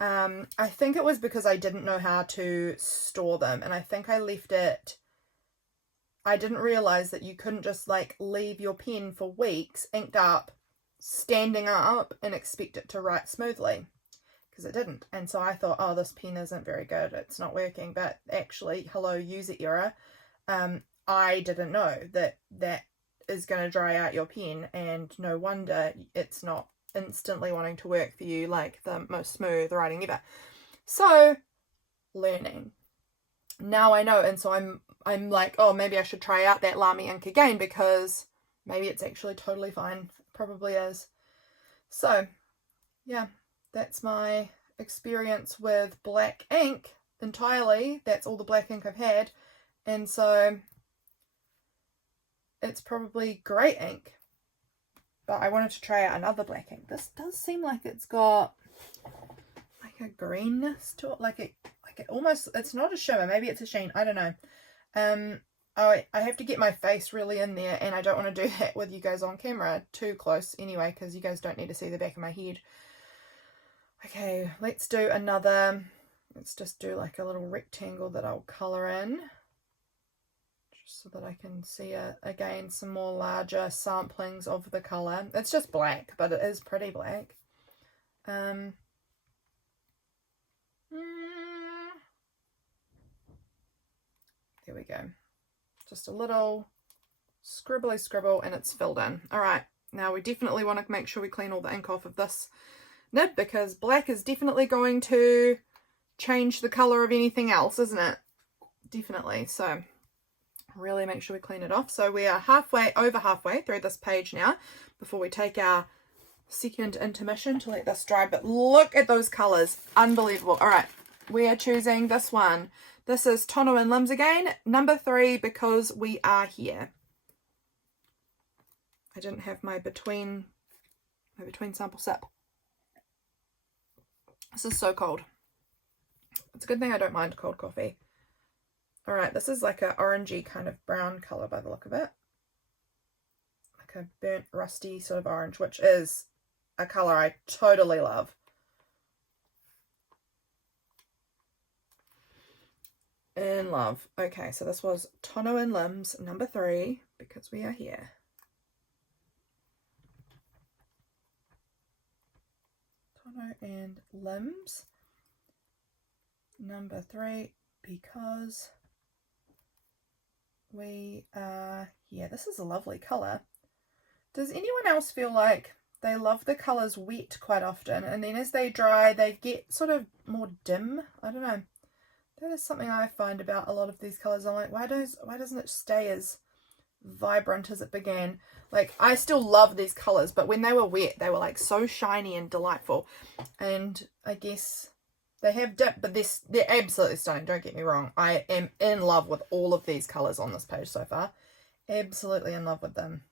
it was because I didn't know how to store them, and I think I left it. I didn't realize that you couldn't just like leave your pen for weeks inked up, standing up, and expect it to write smoothly, because it didn't. And so I thought, oh, this pen isn't very good, it's not working. But actually, hello user error, I didn't know that is going to dry out your pen, and no wonder it's not instantly wanting to work for you like the most smooth writing ever. So learning. Now I know, and so I'm like, oh, maybe I should try out that Lamy ink again, because maybe it's actually totally fine. It probably is. So yeah, that's my experience with black ink entirely. That's all the black ink I've had, and so it's probably great ink. But I wanted to try out another black ink. This does seem like it's got like a greenness to it, like it almost, it's not a shimmer, maybe it's a sheen, I don't know. I have to get my face really in there, and I don't want to do that with you guys on camera too close anyway, because you guys don't need to see the back of my head. Okay, let's do another, let's just do like a little rectangle that I'll colour in, just so that I can see again some more larger samplings of the colour. It's just black, but it is pretty black. There we go. Just a little scribbly scribble, and it's filled in. All right, now we definitely want to make sure we clean all the ink off of this nib, because black is definitely going to change the colour of anything else, isn't it? Definitely. So really make sure we clean it off. So we are over halfway through this page now, before we take our second intermission to let this dry, but look at those colors. Unbelievable. All right, we are choosing this one. This is Tono and Limbs again, number 3, because we are here. I didn't have my between sample sip. This is so cold. It's a good thing I don't mind cold coffee. All right, this is like a orangey kind of brown color by the look of it. Like a burnt rusty sort of orange, which is a color I totally love. In love. Okay, so this was Tono and Limbs, number 3, because we are here. Tono and Limbs, number 3, because we are here. This is a lovely color. Does anyone else feel like they love the colors wet quite often, and then as they dry they get sort of more dim? I don't know. That is something I find about a lot of these colors. I'm like, why doesn't it stay as vibrant as it began? Like, I still love these colors, but when they were wet they were like so shiny and delightful. And I guess they have dip, but they're absolutely stunning, don't get me wrong. I am in love with all of these colors on this page so far. Absolutely in love with them.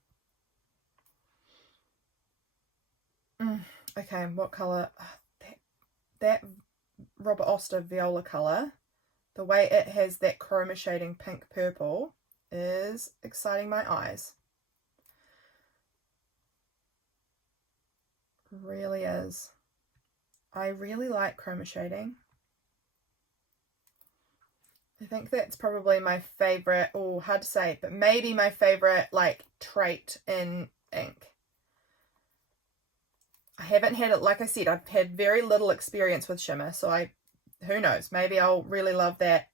Okay, what color? That Robert Oster Viola color, the way it has that chroma shading pink purple, is exciting my eyes. Really is. I really like chroma shading. I think that's probably my favorite, oh, hard to say, but maybe my favorite like trait in ink. I haven't had it, like I said, I've had very little experience with shimmer, so who knows, maybe I'll really love that.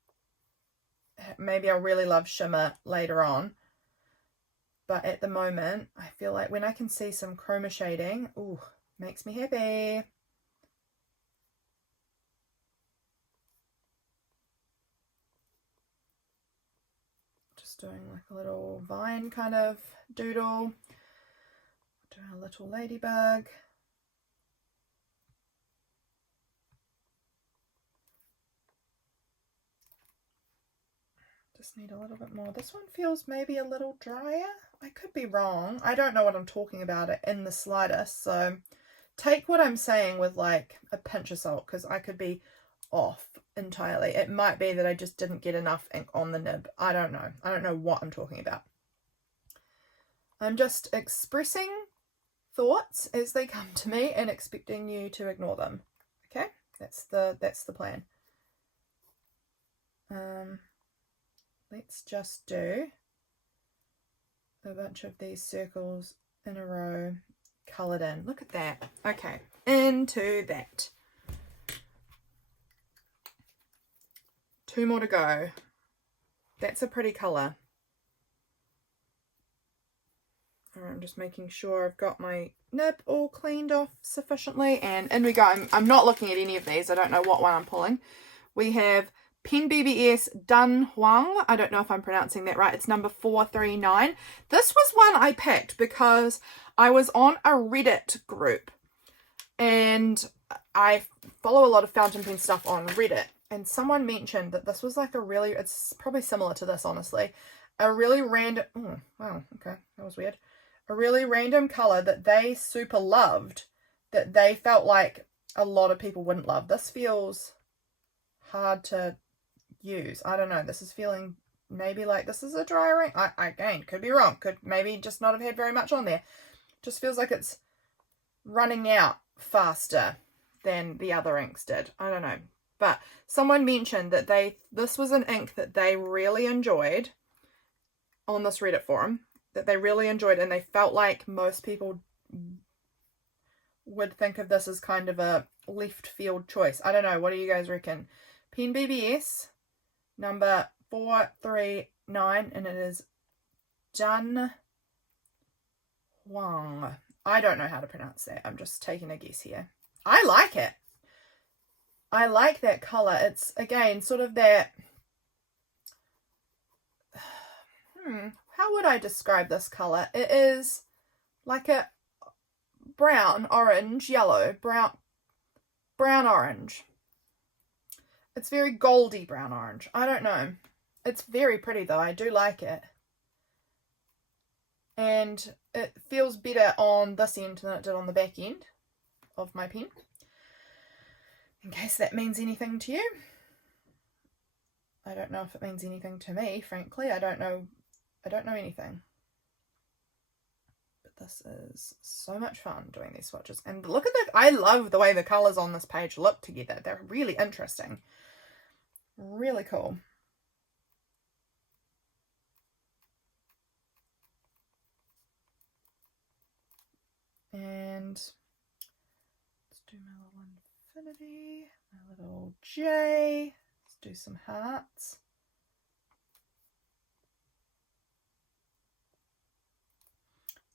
Maybe I'll really love shimmer later on. But at the moment, I feel like when I can see some chroma shading, ooh, makes me happy. Just doing like a little vine kind of doodle. Doing a little ladybug. Just need a little bit more. This one feels maybe a little drier. I could be wrong. I don't know what I'm talking about it in the slightest. So take what I'm saying with like a pinch of salt, because I could be off entirely. It might be that I just didn't get enough ink on the nib. I don't know. I don't know what I'm talking about. I'm just expressing thoughts as they come to me and expecting you to ignore them. Okay? That's the plan. Let's just do a bunch of these circles in a row coloured in. Look at that. Okay, into that. 2 more to go. That's a pretty colour. I'm just making sure I've got my nib all cleaned off sufficiently, and in we go. I'm not looking at any of these. I don't know what one I'm pulling. We have Penbbs Dun Huang. I don't know if I'm pronouncing that right. It's number 439. This was one I picked because I was on a Reddit group, and I follow a lot of fountain pen stuff on Reddit, and someone mentioned that this was like a really, it's probably similar to this, honestly, a really random, oh wow, okay, that was weird, a really random color that they super loved, that they felt like a lot of people wouldn't love. This feels hard to use. I don't know. This is feeling maybe like this is a dry ink. I again, could be wrong. Could maybe just not have had very much on there. Just feels like it's running out faster than the other inks did. I don't know. But someone mentioned that this was an ink that they really enjoyed on this Reddit forum, that they really enjoyed, and they felt like most people would think of this as kind of a left field choice. I don't know. What do you guys reckon? Penbbs number 439, and it is Dun Huang. I don't know how to pronounce that. I'm just taking a guess here. I like it. I like that color. It's, again, sort of that, how would I describe this color? It is like a brown, orange, yellow, brown, orange. It's very goldy brown orange. I don't know. It's very pretty though. I do like it. And it feels better on this end than it did on the back end of my pen. In case that means anything to you. I don't know if it means anything to me, frankly. I don't know anything. But this is so much fun doing these swatches. And look at that. I love the way the colours on this page look together. They're really interesting. Really cool. And let's do my little infinity, my little J. Let's do some hearts.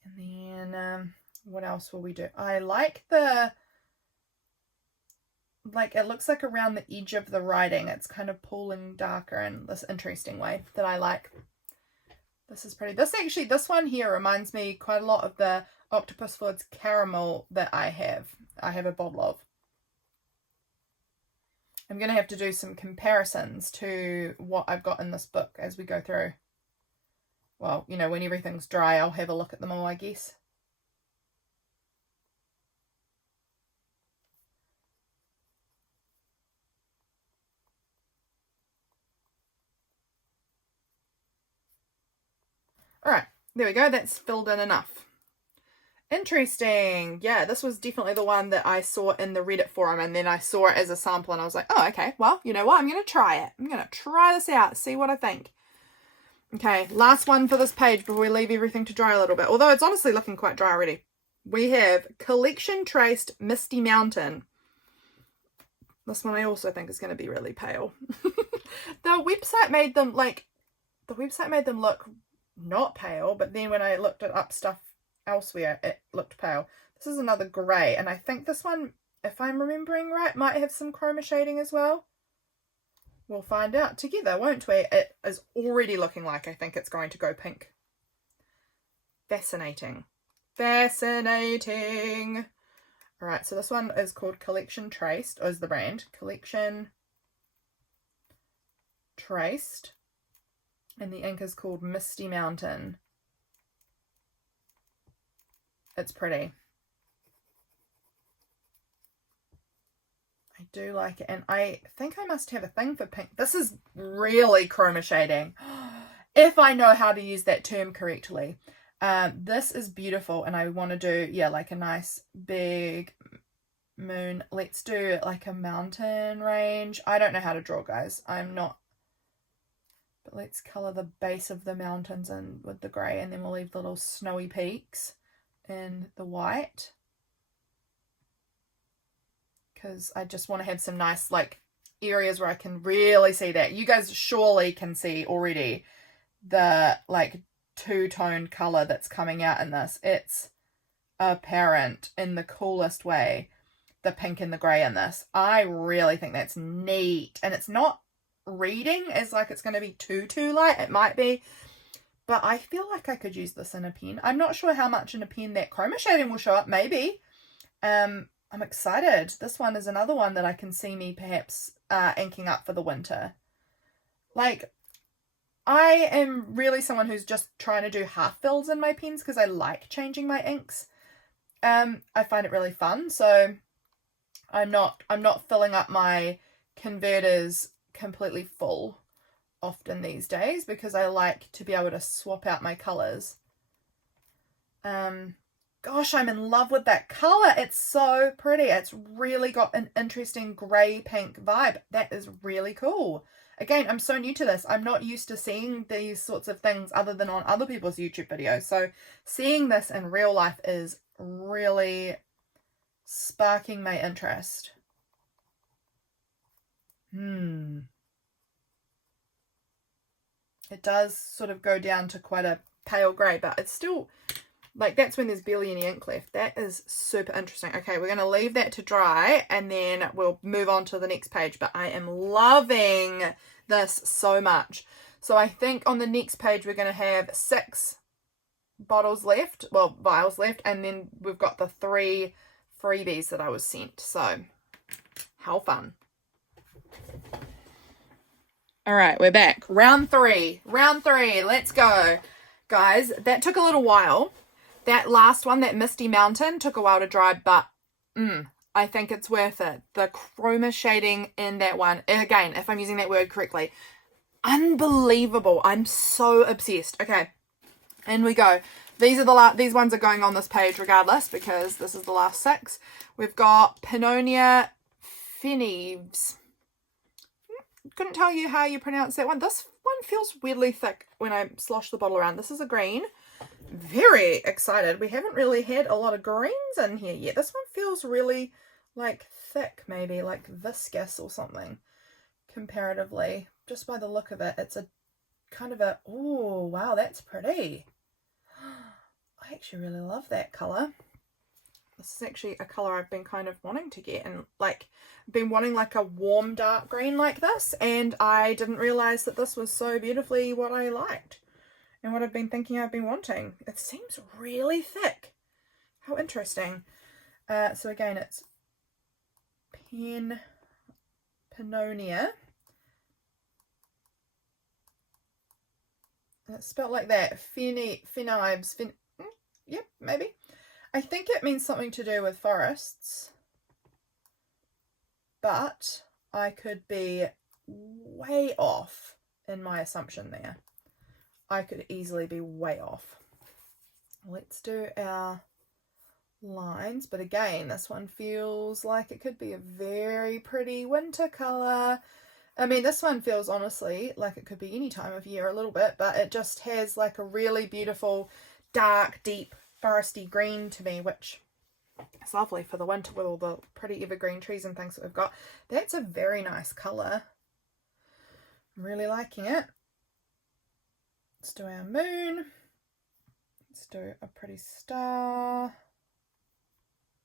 And then what else will we do? I like the, like, it looks like around the edge of the writing it's kind of pooling darker in this interesting way that I like. This is pretty. This one here reminds me quite a lot of the Octopus Woods caramel that I have a bottle of. I'm going to have to do some comparisons to what I've got in this book as we go through. Well, you know, when everything's dry, I'll have a look at them all, I guess. All right, there we go. That's filled in enough. Interesting. Yeah, this was definitely the one that I saw in the Reddit forum, and then I saw it as a sample and I was like, oh, okay, well, you know what? I'm going to try it. I'm going to try this out, see what I think. Okay, last one for this page before we leave everything to dry a little bit. Although it's honestly looking quite dry already. We have Collection Traced Misty Mountain. This one I also think is going to be really pale. The website made them look not pale, but then when I looked up stuff elsewhere, it looked pale. This is another grey, and I think this one, if I'm remembering right, might have some chroma shading as well. We'll find out together, won't we? It is already looking like I think it's going to go pink. Fascinating. Fascinating. All right, so this one is called Collection Traced, or is the brand. Collection Traced. And the ink is called Misty Mountain. It's pretty. I do like it, and I think I must have a thing for pink. This is really chroma shading, if I know how to use that term correctly. This is beautiful, and I want to do, yeah, like a nice big moon. Let's do like a mountain range. I don't know how to draw, guys. I'm not. But let's colour the base of the mountains in with the grey, and then we'll leave the little snowy peaks in the white. Because I just want to have some nice, like, areas where I can really see that. You guys surely can see already the, like, two-toned colour that's coming out in this. It's apparent in the coolest way, the pink and the grey in this. I really think that's neat. And it's not reading as like it's going to be too light. It might be. But I feel like I could use this in a pen. I'm not sure how much in a pen that chroma shading will show up. Maybe. I'm excited. This one is another one that I can see me perhaps inking up for the winter. Like, I am really someone who's just trying to do half fills in my pens because I like changing my inks. I find it really fun. So I'm not filling up my converters completely full often these days because I like to be able to swap out my colours. Gosh, I'm in love with that colour. It's so pretty. It's really got an interesting grey pink vibe. That is really cool. Again, I'm so new to this. I'm not used to seeing these sorts of things other than on other people's YouTube videos. So seeing this in real life is really sparking my interest. It does sort of go down to quite a pale grey, but it's still... like, that's when there's barely any ink left. That is super interesting. Okay, we're going to leave that to dry, and then we'll move on to the next page. But I am loving this so much. So I think on the next page, we're going to have 6 bottles left, well, vials left, and then we've got the 3 freebies that I was sent. So how fun. All right, we're back. Round three, let's go. Guys, that took a little while. That last one, that Misty Mountain, took a while to dry, but I think it's worth it. The chroma shading in that one, again, if I'm using that word correctly, unbelievable. I'm so obsessed. Okay, in we go. These are these ones are going on this page regardless, because this is the last 6. We've got Penbbs. Couldn't tell you how you pronounce that one. This one feels weirdly thick when I slosh the bottle around. This is a green. Very excited. We haven't really had a lot of greens in here yet. This one feels really like thick, maybe like viscous or something comparatively. Just by the look of it, it's a kind of a, oh wow, that's pretty. I actually really love that color. This is actually a color I've been kind of wanting to get, and like been wanting like a warm dark green like this, and I didn't realize that this was so beautifully what I liked and what I've been thinking I've been wanting. It seems really thick. How interesting. So again, it's Pennonia. It's spelled like that. Penbbs. Yep, maybe. I think it means something to do with forests, but I could be way off in my assumption there. I could easily be way off. Let's do our lines, but again, this one feels like it could be a very pretty winter color. I mean, this one feels honestly like it could be any time of year a little bit, but it just has like a really beautiful, dark, deep, foresty green to me, which is lovely for the winter with all the pretty evergreen trees and things that we've got. That's a very nice colour. I'm really liking it. Let's do our moon. Let's do a pretty star.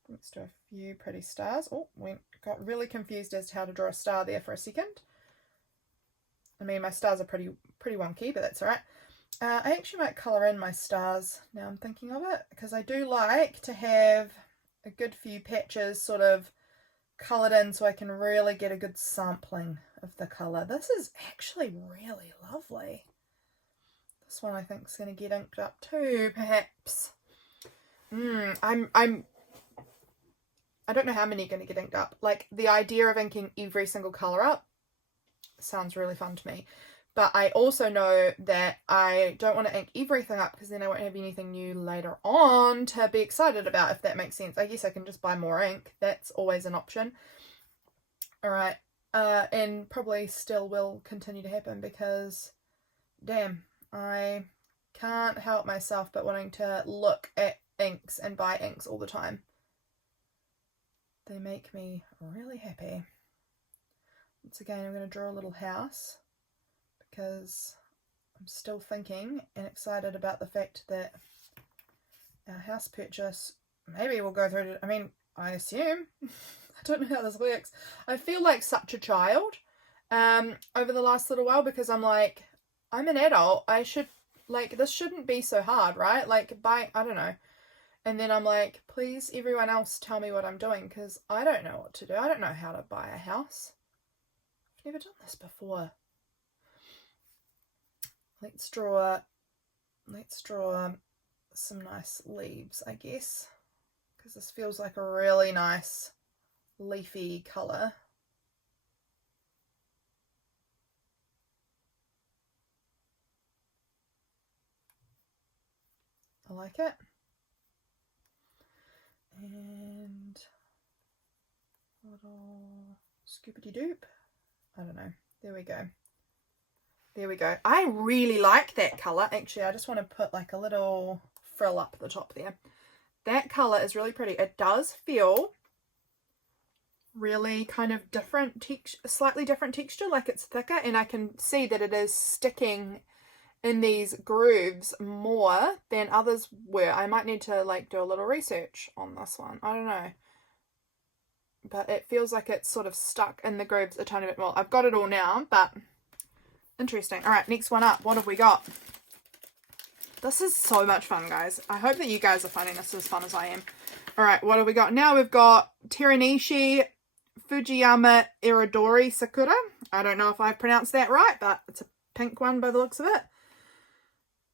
Let's do a few pretty stars. Oh, we got really confused as to how to draw a star there for a second. I mean, my stars are pretty wonky, but that's all right. I actually might colour in my stars now I'm thinking of it, because I do like to have a good few patches sort of coloured in so I can really get a good sampling of the colour. This is actually really lovely. This one I think is going to get inked up too, perhaps. I don't know how many are going to get inked up. Like, the idea of inking every single colour up sounds really fun to me. But I also know that I don't want to ink everything up, because then I won't have anything new later on to be excited about, if that makes sense. I guess I can just buy more ink. That's always an option. Alright, and probably still will continue to happen, because, damn, I can't help myself but wanting to look at inks and buy inks all the time. They make me really happy. Once again, I'm going to draw a little house, because I'm still thinking and excited about the fact that our house purchase maybe we'll go through to, I mean, I assume, I don't know how this works. I feel like such a child over the last little while, because I'm like, I'm an adult, I should, like, this shouldn't be so hard, right? Like, I don't know. And then I'm like, please, everyone else tell me what I'm doing, because I don't know what to do. I don't know how to buy a house. I've never done this before. Let's draw some nice leaves, I guess, because this feels like a really nice leafy colour. I like it. And little scoopity doop. I don't know. There we go. There we go. I really like that colour. Actually, I just want to put like a little frill up the top there. That colour is really pretty. It does feel really kind of different, slightly different texture, like it's thicker, and I can see that it is sticking in these grooves more than others were. I might need to like do a little research on this one. I don't know. But it feels like it's sort of stuck in the grooves a tiny bit more. I've got it all now, but interesting. All right, next one up. What have we got? This is so much fun, guys. I hope that you guys are finding this as fun as I am. All right, what have we got now? We've got Teranishi Fujiyama Iridori Sakura. I don't know if I pronounced that right, but it's a pink one by the looks of it.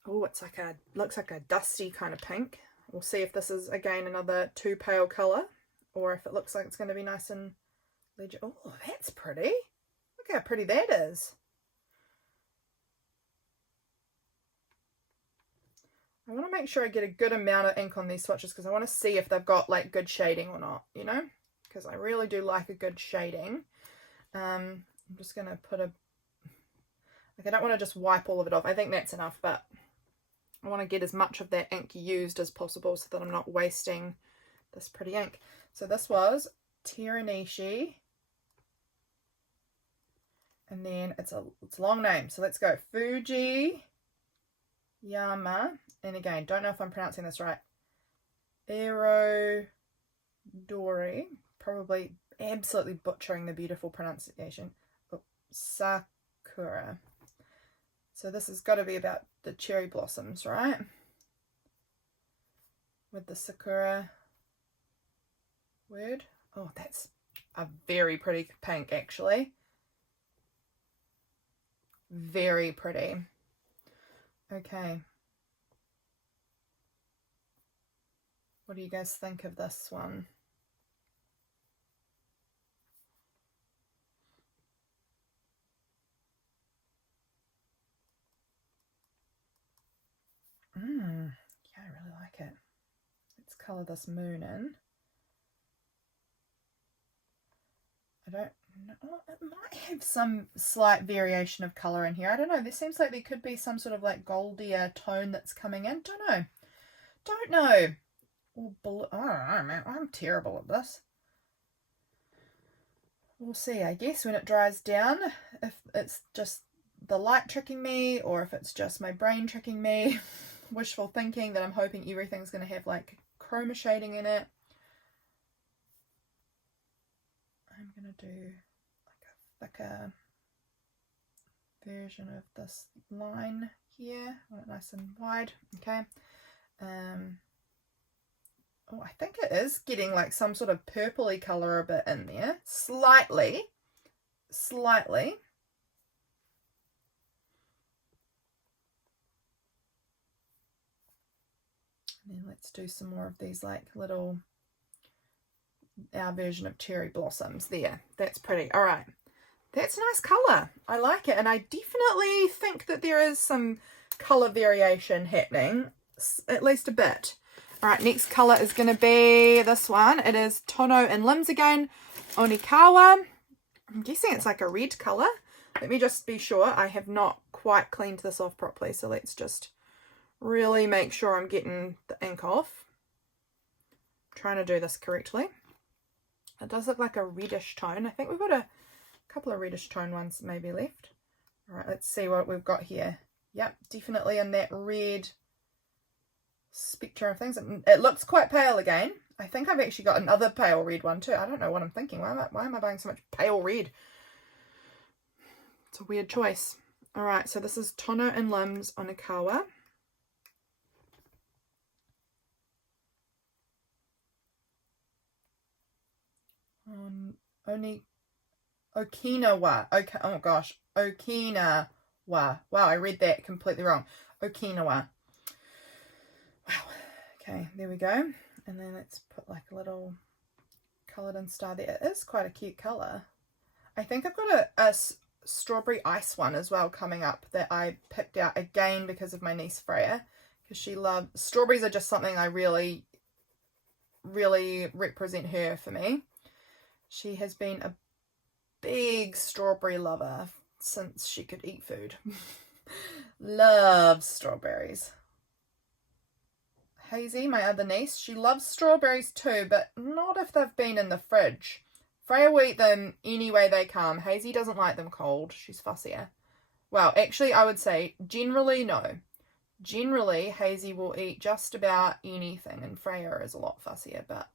Oh, it's like looks like a dusty kind of pink. We'll see if this is, again, another too pale colour, or if it looks like it's going to be nice and legit. Oh, that's pretty. Look how pretty that is. I want to make sure I get a good amount of ink on these swatches because I want to see if they've got like good shading or not, you know, because I really do like a good shading. I'm just going to put like, I don't want to just wipe all of it off. I think that's enough, but I want to get as much of that ink used as possible so that I'm not wasting this pretty ink. So this was Teranishi, and then it's a long name, so let's go Fujiyama, and again, don't know if I'm pronouncing this right, Irodori, probably absolutely butchering the beautiful pronunciation, Sakura. So this has got to be about the cherry blossoms, right? With the Sakura word. Oh, that's a very pretty pink, actually. Very pretty. Okay. What do you guys think of this one? Yeah, I really like it. Let's colour this moon in. I don't know, it might have some slight variation of colour in here. I don't know, there seems like there could be some sort of like goldier tone that's coming in. Don't know. Or blue. I don't know, man. I'm terrible at this. We'll see, I guess, when it dries down, if it's just the light tricking me or if it's just my brain tricking me. Wishful thinking that I'm hoping everything's going to have like chroma shading in it. I'm going to do like a thicker version of this line here. I want it nice and wide. Okay. Oh, I think it is getting like some sort of purpley colour a bit in there. Slightly. And then let's do some more of these like little, our version of cherry blossoms there. That's pretty. All right. That's a nice colour. I like it. And I definitely think that there is some colour variation happening, at least a bit. All right, next colour is going to be this one. It is Tono and Limbs again, Onikawa. I'm guessing it's like a red colour. Let me just be sure. I have not quite cleaned this off properly, so let's just really make sure I'm getting the ink off. I'm trying to do this correctly. It does look like a reddish tone. I think we've got a couple of reddish tone ones maybe left. All right, let's see what we've got here. Yep, definitely in that red spectrum of things. It looks quite pale again. I think I've actually got another pale red one too. I don't know what I'm thinking. Why am I buying so much pale red? It's a weird choice. All right, so this is Tono and Limbs Onikawa. Only Okinawa. Okay. Oh gosh, Okinawa. Wow, I read that completely wrong. Okinawa. Wow. Okay, there we go. And then let's put like a little coloured in star there. It is quite a cute colour. I think I've got a strawberry ice one as well coming up that I picked out again because of my niece Freya, because she loves strawberries. Are just something I really represent her for me. She has been a big strawberry lover since she could eat food. Loves strawberries. Hazy, my other niece, she loves strawberries too, but not if they've been in the fridge. Freya will eat them any way they come. Hazy doesn't like them cold. She's fussier. Well, actually, I would say generally no. Generally, Hazy will eat just about anything, and Freya is a lot fussier, but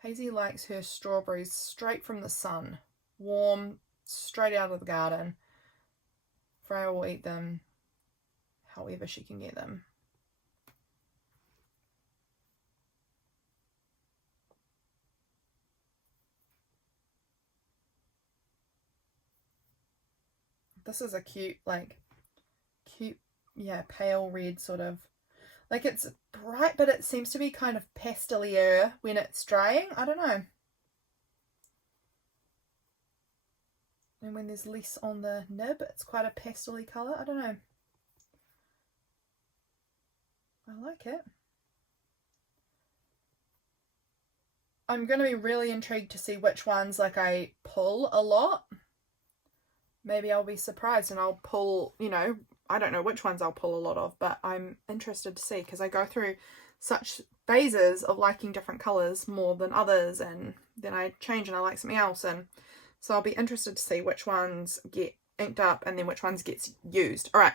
Hazy likes her strawberries straight from the sun. Warm, straight out of the garden. Freya will eat them however she can get them. This is a cute, yeah, pale red sort of. Like, it's bright, but it seems to be kind of pastelier when it's drying. I don't know. And when there's less on the nib, it's quite a pastel-y colour. I don't know. I like it. I'm going to be really intrigued to see which ones, like, I pull a lot. Maybe I'll be surprised and I'll pull, you know, I don't know which ones I'll pull a lot of, but I'm interested to see, because I go through such phases of liking different colours more than others, and then I change and I like something else, and so I'll be interested to see which ones get inked up and then which ones gets used. All right,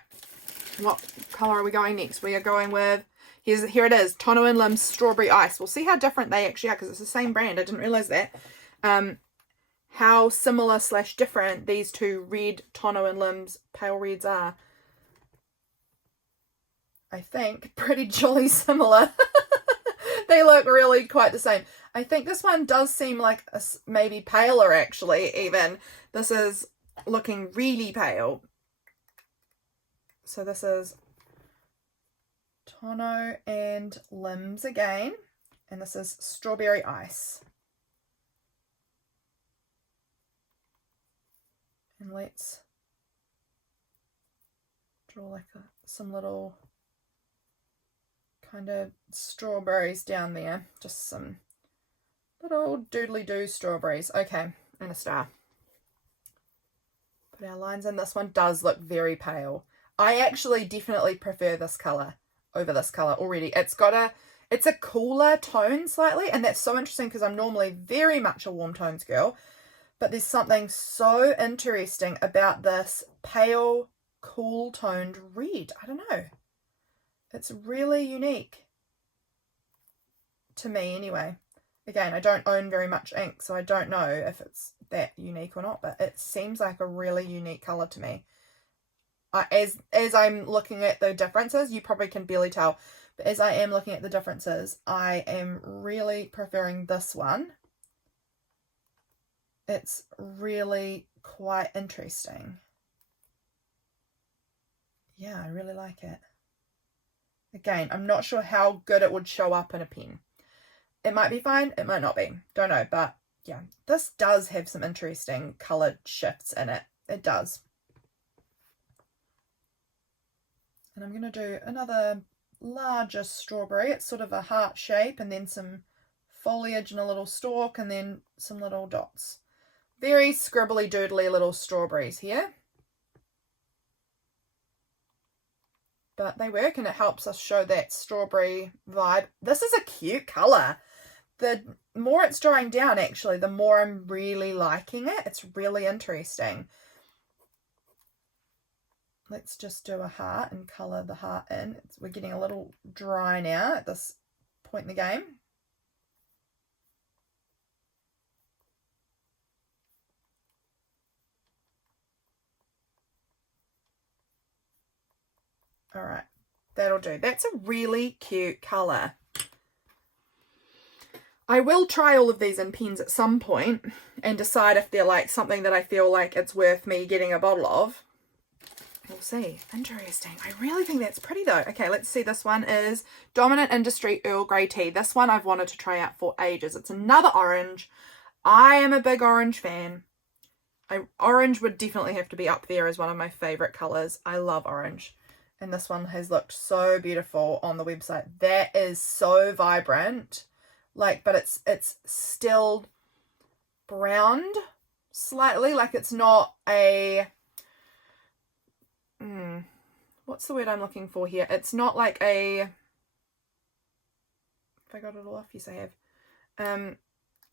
what colour are we going next? We are going with, here it is, Tono and Limbs Strawberry Ice. We'll see how different they actually are, because it's the same brand. I didn't realise that. How similar / different these two red Tono and Limbs pale reds are. I think pretty jolly similar. They look really quite the same. I think this one does seem like maybe paler, actually, even. This is looking really pale. So this is Tono and Limbs again, and this is Strawberry Ice. And let's draw like some little kind of strawberries down there. Just some little doodly-doo strawberries. Okay, and a star. Put our lines in. This one does look very pale. I actually definitely prefer this colour over this colour already. It's a cooler tone slightly, and that's so interesting because I'm normally very much a warm tones girl. But there's something so interesting about this pale, cool toned red. I don't know. It's really unique. To me, anyway. Again, I don't own very much ink, so I don't know if it's that unique or not, but it seems like a really unique colour to me. As I'm looking at the differences, you probably can barely tell, but as I am looking at the differences, I am really preferring this one. It's really quite interesting. Yeah, I really like it. Again, I'm not sure how good it would show up in a pen. It might be fine, it might not be. Don't know, but yeah, this does have some interesting coloured shifts in it. It does. And I'm going to do another larger strawberry. It's sort of a heart shape, and then some foliage and a little stalk, and then some little dots. Very scribbly doodly little strawberries here. But they work, and it helps us show that strawberry vibe. This is a cute colour. The more it's drying down, actually, the more I'm really liking it. It's really interesting. Let's just do a heart and colour the heart in. We're getting a little dry now at this point in the game. All right, that'll do. That's a really cute colour. I will try all of these in pens at some point and decide if they're like something that I feel like it's worth me getting a bottle of. We'll see. Interesting. I really think that's pretty though. Okay, let's see. This one is Dominant Industry Earl Grey Tea. This one I've wanted to try out for ages. It's another orange. I am a big orange fan. Orange would definitely have to be up there as one of my favourite colours. I love orange. And this one has looked so beautiful on the website. That is so vibrant. Like, but it's still browned slightly. Like, it's not a... what's the word I'm looking for here? It's not like a... Have I got it all off? Yes, I have.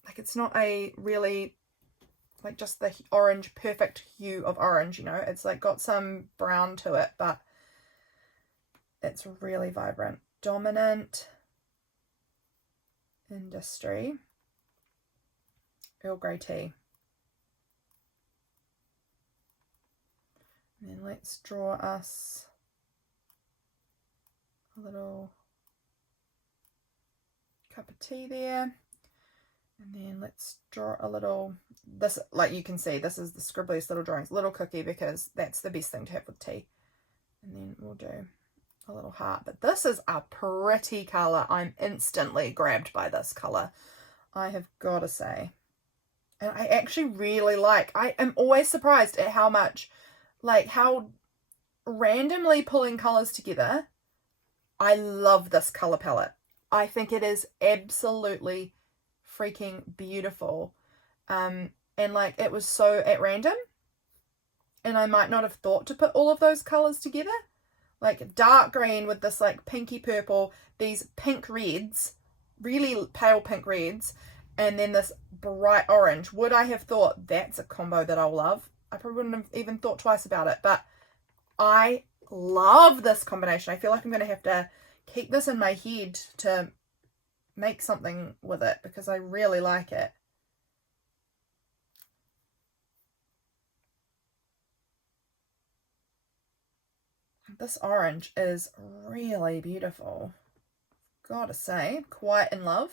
Like, it's not a really... like just the orange, perfect hue of orange, you know? It's like got some brown to it, but it's really vibrant. Dominant Industry Earl Grey Tea. And then let's draw us a little cup of tea there. And then let's draw a little, this, like you can see, this is the scribbliest little drawings, little cookie, because that's the best thing to have with tea. And then we'll do a little heart. But this is a pretty colour. I'm instantly grabbed by this colour, I have got to say. And I actually really like, I am always surprised at how much, like how randomly pulling colours together, I love this colour palette. I think it is absolutely freaking beautiful. And like it was so at random, and I might not have thought to put all of those colours together. Like dark green with this like pinky purple, these pink reds, really pale pink reds, and then this bright orange. Would I have thought that's a combo that I'll love? I probably wouldn't have even thought twice about it, but I love this combination. I feel like I'm going to have to keep this in my head to make something with it because I really like it. This orange is really beautiful. Gotta say, quite in love.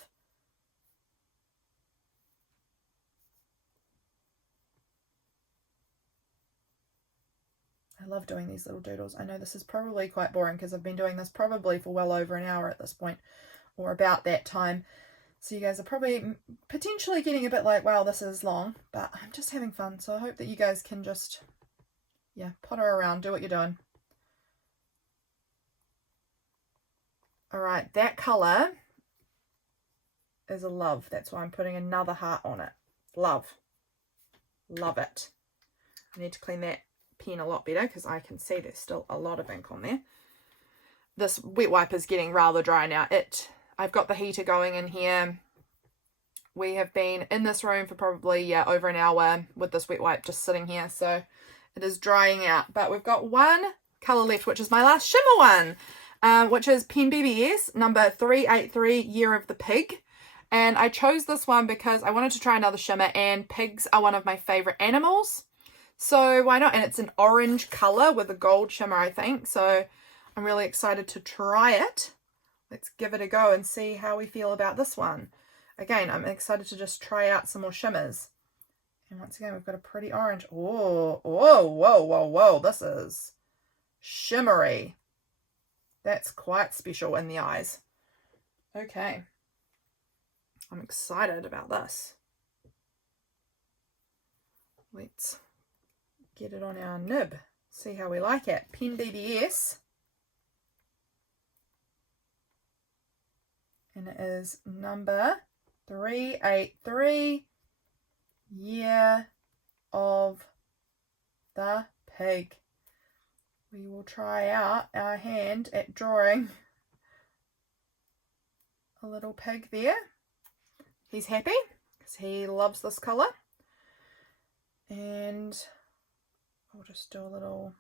I love doing these little doodles. I know this is probably quite boring because I've been doing this probably for well over an hour at this point, or about that time. So you guys are probably potentially getting a bit like, wow, this is long, but I'm just having fun. So I hope that you guys can just, yeah, potter around, do what you're doing. All right, that colour is a love. That's why I'm putting another heart on it. Love. Love it. I need to clean that pen a lot better because I can see there's still a lot of ink on there. This wet wipe is getting rather dry now. I've got the heater going in here. We have been in this room for probably over an hour with this wet wipe just sitting here, so it is drying out. But we've got one colour left, which is my last shimmer one, which is Penbbs number 383, Year of the Pig. And I chose this one because I wanted to try another shimmer, and pigs are one of my favourite animals. So why not? And it's an orange colour with a gold shimmer, I think. So I'm really excited to try it. Let's give it a go and see how we feel about this one. Again, I'm excited to just try out some more shimmers. And once again, we've got a pretty orange. Oh, whoa, whoa, whoa, whoa. This is shimmery. That's quite special in the eyes. Okay. I'm excited about this. Let's get it on our nib. See how we like it. Penbbs. And it is number 383, Year of the Pig. We will try out our hand at drawing a little pig there. He's happy because he loves this colour. And I'll just do a little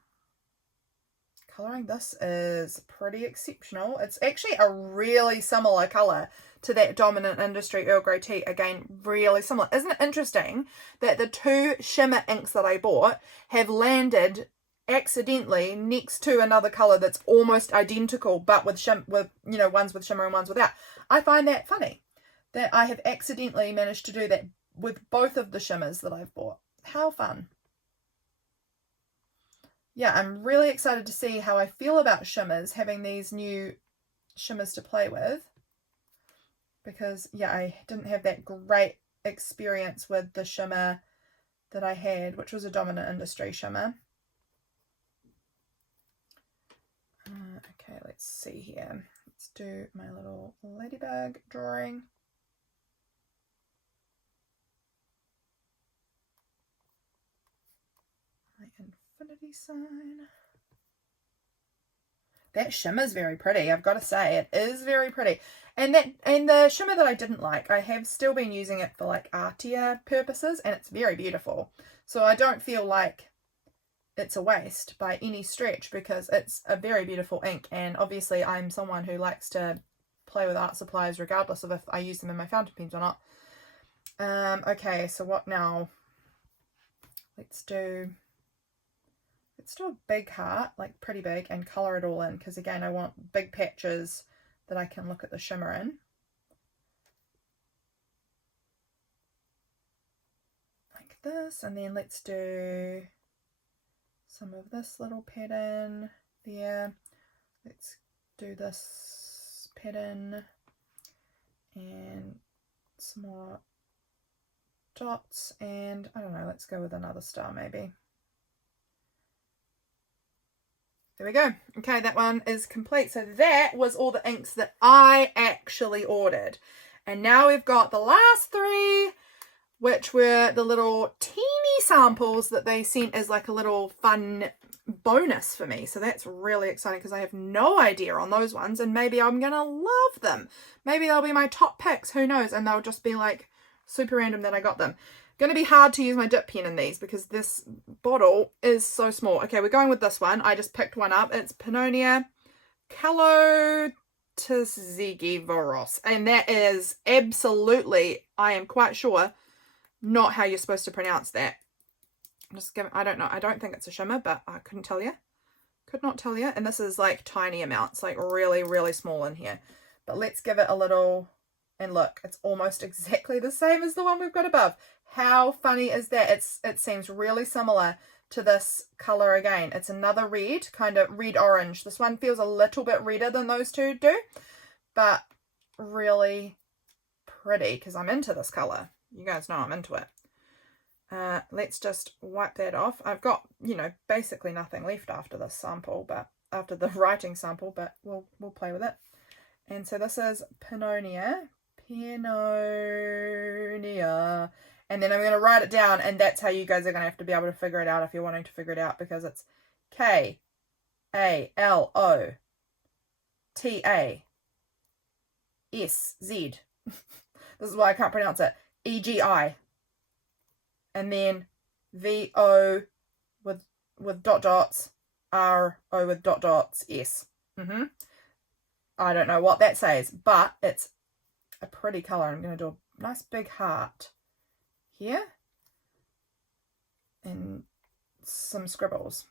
colouring. This is pretty exceptional. It's actually a really similar colour to that Dominant Industry Earl Grey tea. Again, really similar. Isn't it interesting that the two shimmer inks that I bought have landed accidentally next to another colour that's almost identical, but with you know, ones with shimmer and ones without? I find that funny that I have accidentally managed to do that with both of the shimmers that I've bought. How fun. Yeah, I'm really excited to see how I feel about shimmers, having these new shimmers to play with. Because, yeah, I didn't have that great experience with the shimmer that I had, which was a Dominant Industry shimmer. Okay, let's see here. Let's do my little ladybug drawing. My infinity sign. That shimmer's very pretty, I've got to say. It is very pretty. And the shimmer that I didn't like, I have still been using it for like artier purposes, and it's very beautiful. So I don't feel like it's a waste by any stretch, because it's a very beautiful ink. And obviously I'm someone who likes to play with art supplies regardless of if I use them in my fountain pens or not. Okay, so what now? Let's do a big heart, like pretty big, and colour it all in, because again I want big patches that I can look at the shimmer in. this, and then let's do some of this little pattern there. Let's do this pattern and some more dots, and I don't know, let's go with another star maybe. There we go. Okay, that one is complete. So that was all the inks that I actually ordered. And now we've got the last three, which were the little teeny samples that they sent as like a little fun bonus for me. So that's really exciting because I have no idea on those ones, and maybe I'm going to love them. Maybe they'll be my top picks, who knows, and they'll just be like super random that I got them. Going to be hard to use my dip pen in these because this bottle is so small. Okay, we're going with this one. I just picked one up. It's Pannonia Calotisigivoros, and that is absolutely, I am quite sure, not how you're supposed to pronounce that. I'm just giving, I don't know. I don't think it's a shimmer, but I couldn't tell you. Could not tell you. And this is like tiny amounts, like really, really small in here. But let's give it a little, and look, it's almost exactly the same as the one we've got above. How funny is that? It seems really similar to this color again. It's another red, kind of red-orange. This one feels a little bit redder than those two do, but really pretty because I'm into this color. You guys know I'm into it. Let's just wipe that off. I've got, you know, basically nothing left after this sample, but after the writing sample, but we'll play with it. And so this is Pannonia. And then I'm going to write it down, and that's how you guys are going to have to be able to figure it out if you're wanting to figure it out, because it's Kalotazz. This is why I can't pronounce it. EGI. And then VO with dot dots, RO with dot dots, S. I don't know what that says, but it's a pretty color. I'm going to do a nice big heart here and some scribbles.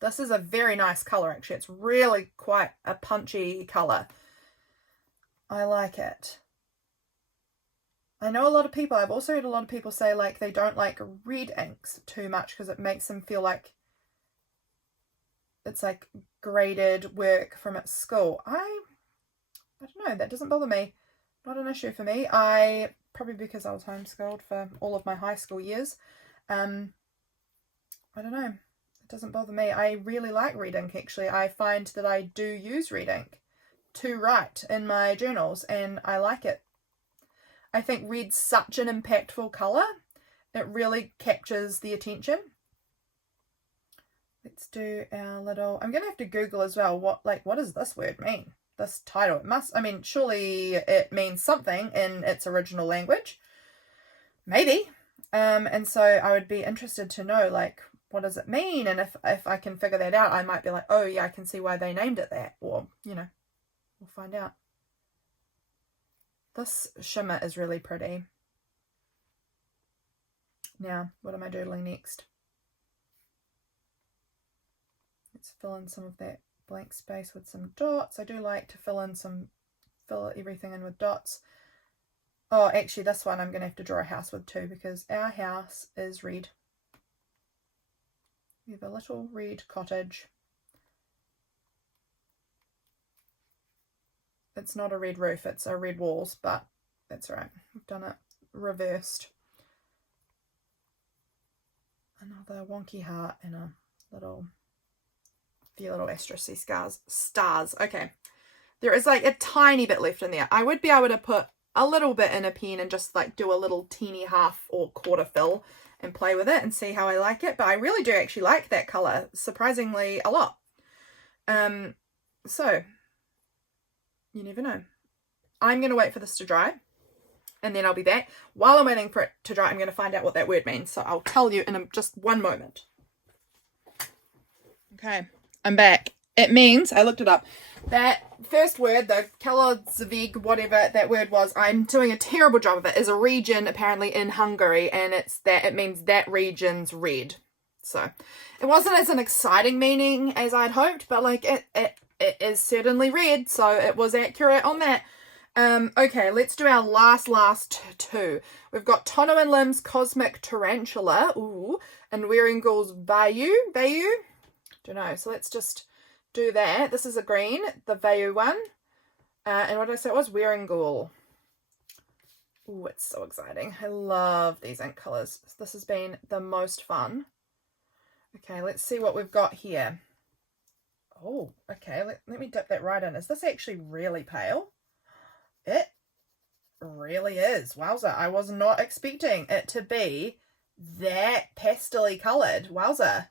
This is a very nice color, actually. It's really quite a punchy color. I like it. I know a lot of people, I've also heard a lot of people say like they don't like red inks too much because it makes them feel like it's like graded work from at school. I don't know, that doesn't bother me. Not an issue for me. Probably because I was homeschooled for all of my high school years. I don't know. It doesn't bother me. I really like red ink, actually. I find that I do use red ink to write in my journals, and I like it. I think red's such an impactful colour. It really captures the attention. Let's do our little... I'm going to have to Google as well. What does this word mean? This title. It must... I mean, surely it means something in its original language. Maybe. And so I would be interested to know, like, what does it mean? And if I can figure that out, I might be like, oh, yeah, I can see why they named it that. Or, you know, we'll find out. This shimmer is really pretty. Now, what am I doodling next? Let's fill in some of that blank space with some dots. I do like to fill everything in with dots. Oh, actually, this one I'm going to have to draw a house with too, because our house is red. We have a little red cottage. It's not a red roof, it's a red walls, but that's right. We've done it reversed. Another wonky heart and a few little asterisk stars. Okay. There is like a tiny bit left in there. I would be able to put a little bit in a pen and just like do a little teeny half or quarter fill and play with it and see how I like it. But I really do actually like that colour, surprisingly a lot. So you never know. I'm going to wait for this to dry and then I'll be back. While I'm waiting for it to dry, I'm going to find out what that word means. So I'll tell you in just one moment. Okay, I'm back. It means, I looked it up, that first word, the Kalorverse, whatever that word was, I'm doing a terrible job of it, is a region apparently in Hungary, and it means that region's red. So it wasn't as an exciting meaning as I'd hoped, but like it is certainly red, so it was accurate on that. Okay, let's do our last two. We've got Tono and Limbs Cosmic Tarantula, ooh, and Wearing Ghoul's Bayou. Don't know. So let's just do that. This is a green, the Bayou one. And what did I say it was? Wearing Ghoul. Ooh, it's so exciting. I love these ink colours. This has been the most fun. Okay, let's see what we've got here. Oh, okay, let me dip that right in. Is this actually really pale? It really is. Wowza, I was not expecting it to be that pastel-y coloured. Wowza.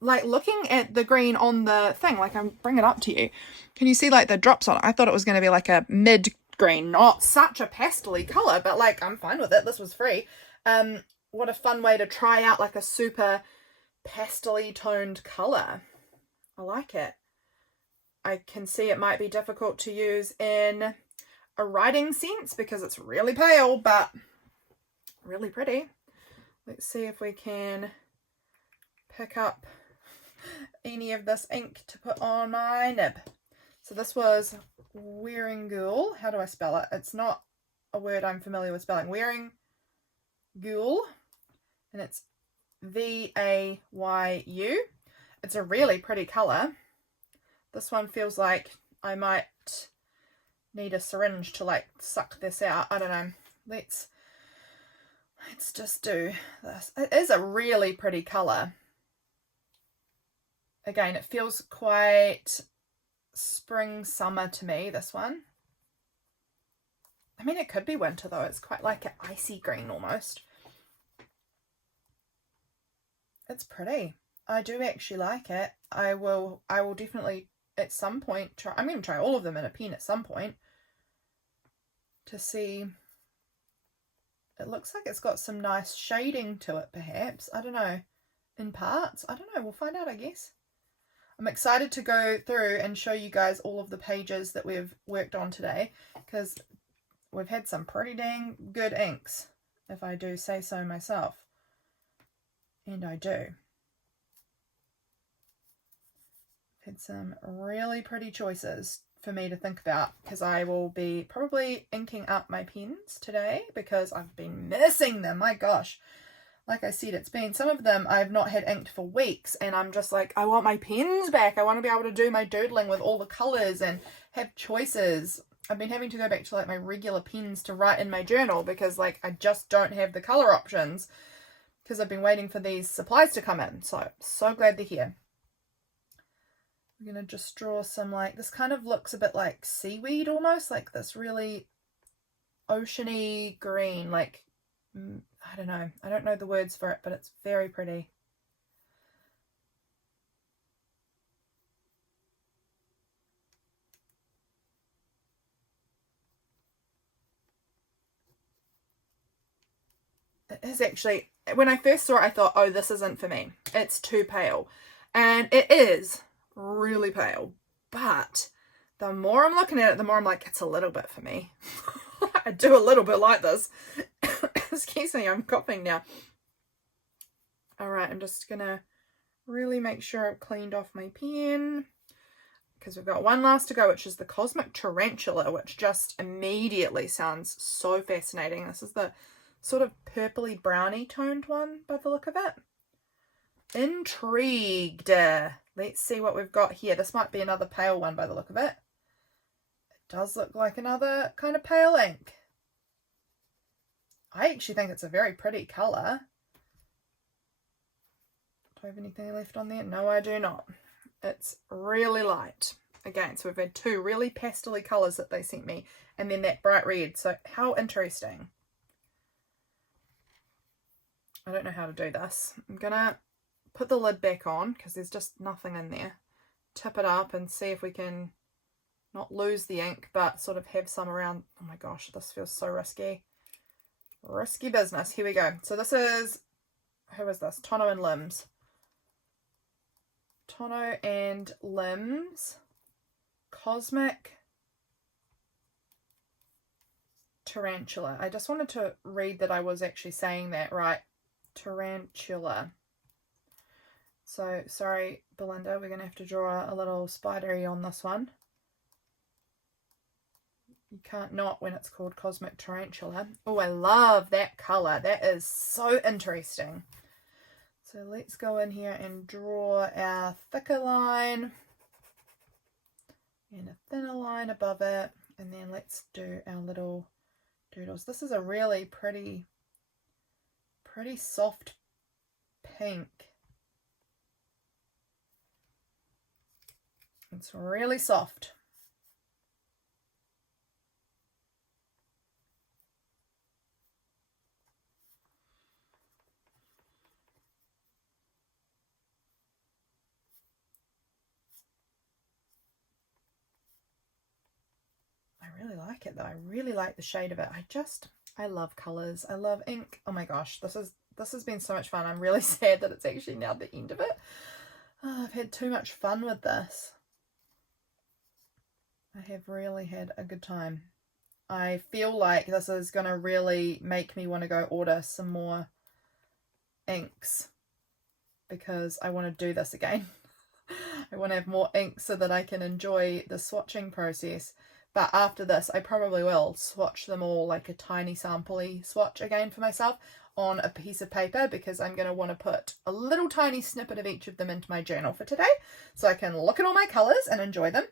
Like, looking at the green on the thing, like, I'm bringing it up to you. Can you see, like, the drops on it? I thought it was going to be, like, a mid-green. Not such a pastel-y colour, but, like, I'm fine with it. This was free. What a fun way to try out, like, a super pastel-y toned colour. I like it. I can see it might be difficult to use in a writing sense because it's really pale, but really pretty. Let's see if we can pick up any of this ink to put on my nib. So this was Wearing Ghoul. How do I spell it? It's not a word I'm familiar with spelling. Wearing Ghoul, and it's V-A-Y-U. It's a really pretty colour. This one feels like I might need a syringe to like suck this out. I don't know. Let's just do this. It is a really pretty colour. Again, it feels quite spring summer to me, this one. I mean, it could be winter though. It's quite like an icy green almost. It's pretty. I do actually like it. I will definitely at some point try. I'm going to try all of them in a pen at some point to see. It looks like it's got some nice shading to it, perhaps. I don't know. In parts. I don't know. We'll find out, I guess. I'm excited to go through and show you guys all of the pages that we've worked on today, because we've had some pretty dang good inks, if I do say so myself. And I do. Had some really pretty choices for me to think about, because I will be probably inking up my pens today because I've been missing them. My gosh. Like I said, it's been, some of them I've not had inked for weeks, and I'm just like, I want my pens back. I want to be able to do my doodling with all the colours and have choices. I've been having to go back to like my regular pens to write in my journal because like I just don't have the colour options because I've been waiting for these supplies to come in. So glad they're here. I'm going to just draw some like, this kind of looks a bit like seaweed almost, like this really oceany green, like, I don't know. I don't know the words for it, but it's very pretty. It is actually, when I first saw it, I thought, oh, this isn't for me. It's too pale. And it is really pale. But the more I'm looking at it, the more I'm like, it's a little bit for me. I do a little bit like this. Excuse me, I'm coughing now. Alright, I'm just going to really make sure I've cleaned off my pen, because we've got one last to go, which is the Cosmic Tarantula, which just immediately sounds so fascinating. This is the sort of purpley browny toned one by the look of it. Intrigued. Let's see what we've got here. This might be another pale one by the look of it. It does look like another kind of pale ink. I actually think it's a very pretty colour. Do I have anything left on there? No, I do not. It's really light. Again, so we've had two really pastel-y colours that they sent me, and then that bright red. So how interesting. I don't know how to do this. I'm going to put the lid back on because there's just nothing in there. Tip it up and see if we can not lose the ink, but sort of have some around. Oh my gosh, this feels so risky. Risky business. Here we go. So this is, who is this? Tono and Limbs. Tono and Limbs. Cosmic Tarantula. I just wanted to read that I was actually saying that right. Tarantula. So, sorry, Belinda, we're going to have to draw a little spidery on this one. You can't not when it's called Cosmic Tarantula. Oh, I love that colour. That is so interesting. So let's go in here and draw our thicker line and a thinner line above it. And then let's do our little doodles. This is a really pretty soft pink. It's really soft. I really like it though. I really like the shade of it. I love colors. I love ink. Oh my gosh, this has been so much fun. I'm really sad that it's actually now the end of it. Oh, I've had too much fun with this. I have really had a good time. I feel like this is going to really make me want to go order some more inks because I want to do this again. I want to have more ink so that I can enjoy the swatching process. But after this, I probably will swatch them all like a tiny sample-y swatch again for myself on a piece of paper because I'm going to want to put a little tiny snippet of each of them into my journal for today so I can look at all my colours and enjoy them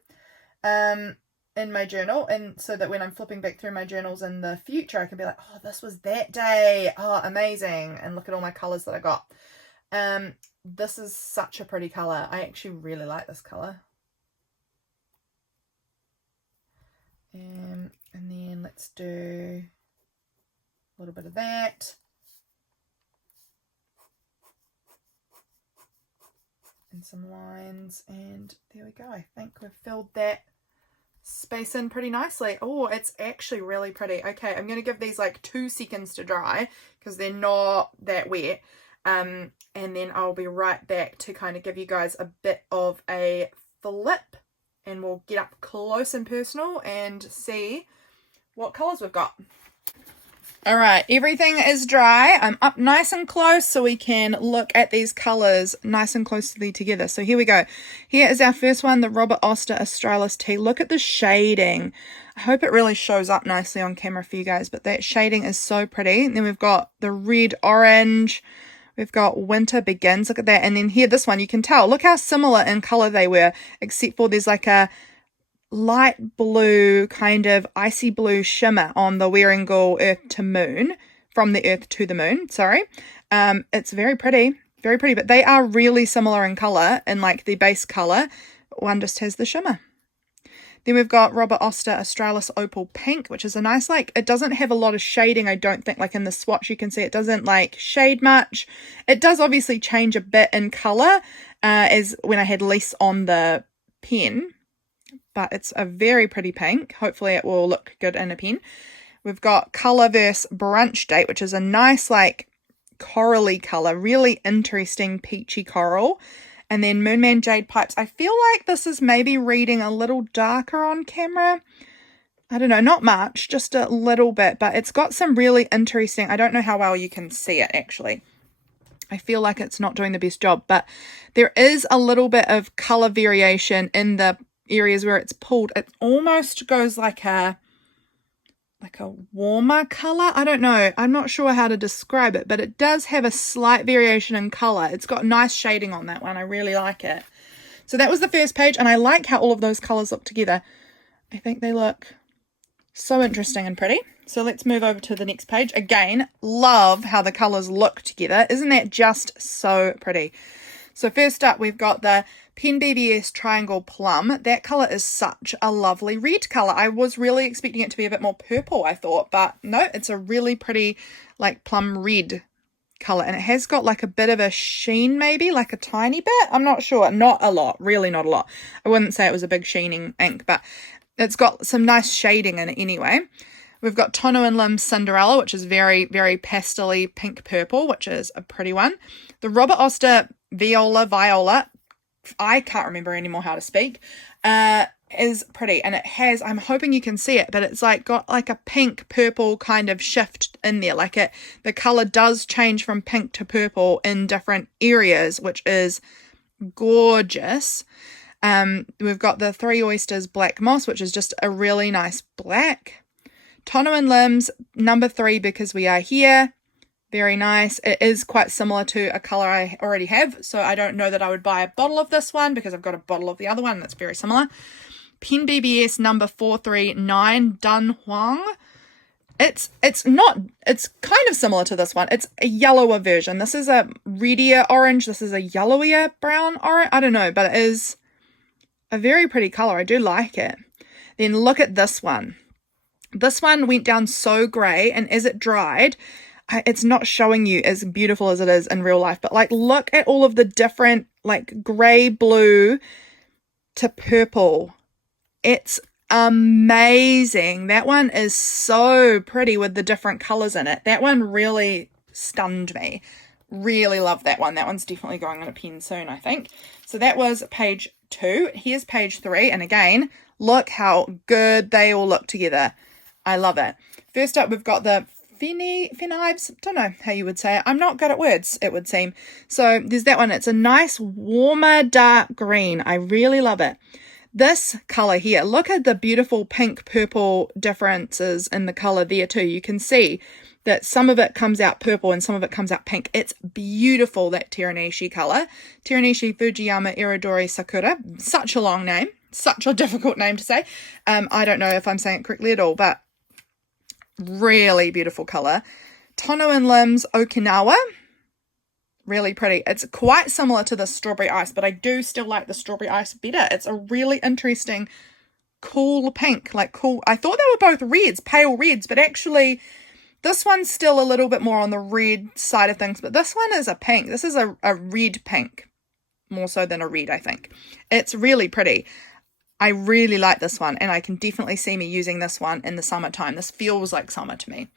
in my journal, and so that when I'm flipping back through my journals in the future I can be like, oh, this was that day, oh, amazing, and look at all my colours that I got. This is such a pretty colour. I actually really like this colour. And then let's do a little bit of that. And some lines, and there we go. I think we've filled that space in pretty nicely. Oh, it's actually really pretty. Okay, I'm going to give these like 2 seconds to dry because they're not that wet. And then I'll be right back to kind of give you guys a bit of a flip, and we'll get up close and personal and see what colours we've got. All right, everything is dry. I'm up nice and close so we can look at these colours nice and closely together. So here we go. Here is our first one, the Robert Oster Australis Tea. Look at the shading. I hope it really shows up nicely on camera for you guys, but that shading is so pretty. And then we've got the red orange. We've got Winter Begins. Look at that. And then here, this one, you can tell. Look how similar in colour they were, except for there's like a light blue, kind of icy blue shimmer on the Wearingle Earth to Moon, from the Earth to the Moon, sorry. It's very pretty, but they are really similar in colour, in like the base colour. One just has the shimmer. Then we've got Robert Oster Australis Opal Pink, which is a nice, like, it doesn't have a lot of shading, I don't think. Like in the swatch you can see it doesn't like shade much. It does obviously change a bit in colour as when I had less on the pen, but it's a very pretty pink. Hopefully it will look good in a pen. We've got Colorverse Brunch Date, which is a nice like corally colour, really interesting peachy coral. And then Moonman Jade Pipes. I feel like this is maybe reading a little darker on camera. I don't know, not much, just a little bit, but it's got some really interesting, I don't know how well you can see it actually. I feel like it's not doing the best job, but there is a little bit of colour variation in the areas where it's pulled. It almost goes like a warmer colour. I don't know. I'm not sure how to describe it, but it does have a slight variation in colour. It's got nice shading on that one. I really like it. So that was the first page, and I like how all of those colours look together. I think they look so interesting and pretty. So let's move over to the next page. Again, love how the colours look together. Isn't that just so pretty? So first up, we've got the Penbbs Triangle Plum. That colour is such a lovely red colour. I was really expecting it to be a bit more purple, I thought, but no, it's a really pretty like plum red colour, and it has got like a bit of a sheen, maybe like a tiny bit. I'm not sure. Not a lot, really not a lot. I wouldn't say it was a big sheening ink, but it's got some nice shading in it anyway. We've got Tono and Limbs Cinderella, which is very, very pastel-y pink purple, which is a pretty one. The Robert Oster Viola, I can't remember anymore how to speak, is pretty. And it has, I'm hoping you can see it, but it's like got like a pink purple kind of shift in there. Like the colour does change from pink to purple in different areas, which is gorgeous. We've got the 3 Oysters Black Moss, which is just a really nice black. Tono and Limbs, number 3, Because We Are Here. Very nice. It is quite similar to a colour I already have, so I don't know that I would buy a bottle of this one because I've got a bottle of the other one that's very similar. Penbbs number 439, Dun Huang. It's kind of similar to this one. It's a yellower version. This is a reddier orange. This is a yellowier brown orange. I don't know, but it is a very pretty colour. I do like it. Then look at this one. This one went down so grey, and as it dried, it's not showing you as beautiful as it is in real life, but like look at all of the different like grey, blue to purple. It's amazing. That one is so pretty with the different colors in it. That one really stunned me. Really love that one. That one's definitely going on a pen soon, I think. So that was page 2. Here's page 3. And again, look how good they all look together. I love it. First up, we've got the Penbbs. Don't know how you would say it. I'm not good at words, it would seem. So there's that one. It's a nice warmer dark green. I really love it. This color here, look at the beautiful pink purple differences in the color there too. You can see that some of it comes out purple and some of it comes out pink. It's beautiful, that Teranishi color. Teranishi Fujiyama Iridori Sakura. Such a long name. Such a difficult name to say. I don't know if I'm saying it correctly at all, but really beautiful color. Tono and Limbs Okinawa. Really pretty. It's quite similar to the Strawberry Ice, but I do still like the Strawberry Ice better. It's a really interesting, cool pink. Like cool. I thought they were both reds, pale reds, but actually this one's still a little bit more on the red side of things, but this one is a pink. This is a red pink, more so than a red, I think. It's really pretty. I really like this one, and I can definitely see me using this one in the summertime. This feels like summer to me.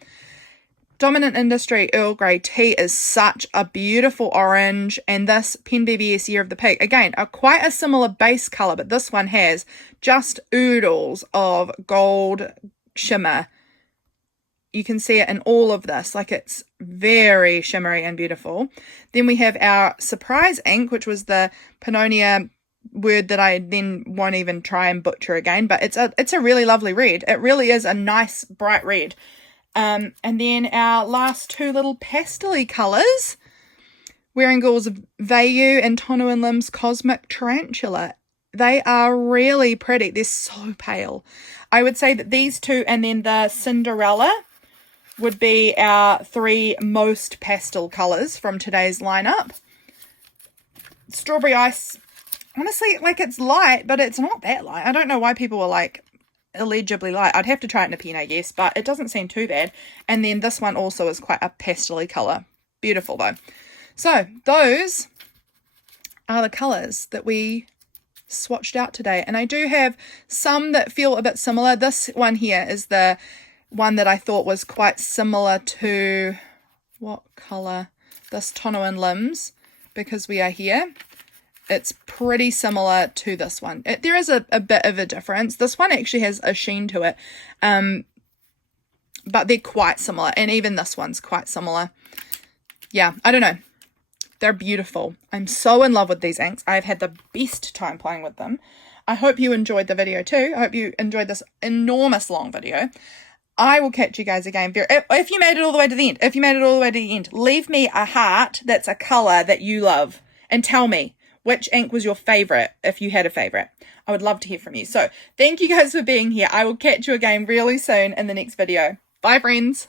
Dominant Industry Earl Grey Tea is such a beautiful orange, and this Penbbs Year of the Pig, again, quite a similar base colour, but this one has just oodles of gold shimmer. You can see it in all of this, like it's very shimmery and beautiful. Then we have our Surprise ink, which was the Pannonia word that I then won't even try and butcher again, but it's a really lovely red. It really is a nice bright red. And then our last 2 little pastel-y colours, Wearingall's Vayu and Tono and Limbs Cosmic Tarantula. They are really pretty. They're so pale. I would say that these 2 and then the Cinderella would be our 3 most pastel colours from today's lineup. Strawberry Ice, honestly, like it's light, but it's not that light. I don't know why people were like illegibly light. I'd have to try it in a pen, I guess, but it doesn't seem too bad. And then this one also is quite a pastel-y colour. Beautiful though. So those are the colours that we swatched out today, and I do have some that feel a bit similar. This one here is the one that I thought was quite similar to, what colour? This Tono and Limbs, Because We Are Here. It's pretty similar to this one. There is a bit of a difference. This one actually has a sheen to it, but they're quite similar, and even this one's quite similar. Yeah, I don't know. They're beautiful. I'm so in love with these inks. I've had the best time playing with them. I hope you enjoyed the video too. I hope you enjoyed this enormous long video. I will catch you guys again. If you made it all the way to the end, leave me a heart that's a colour that you love, and tell me which ink was your favourite, if you had a favourite. I would love to hear from you. So thank you guys for being here. I will catch you again really soon in the next video. Bye, friends.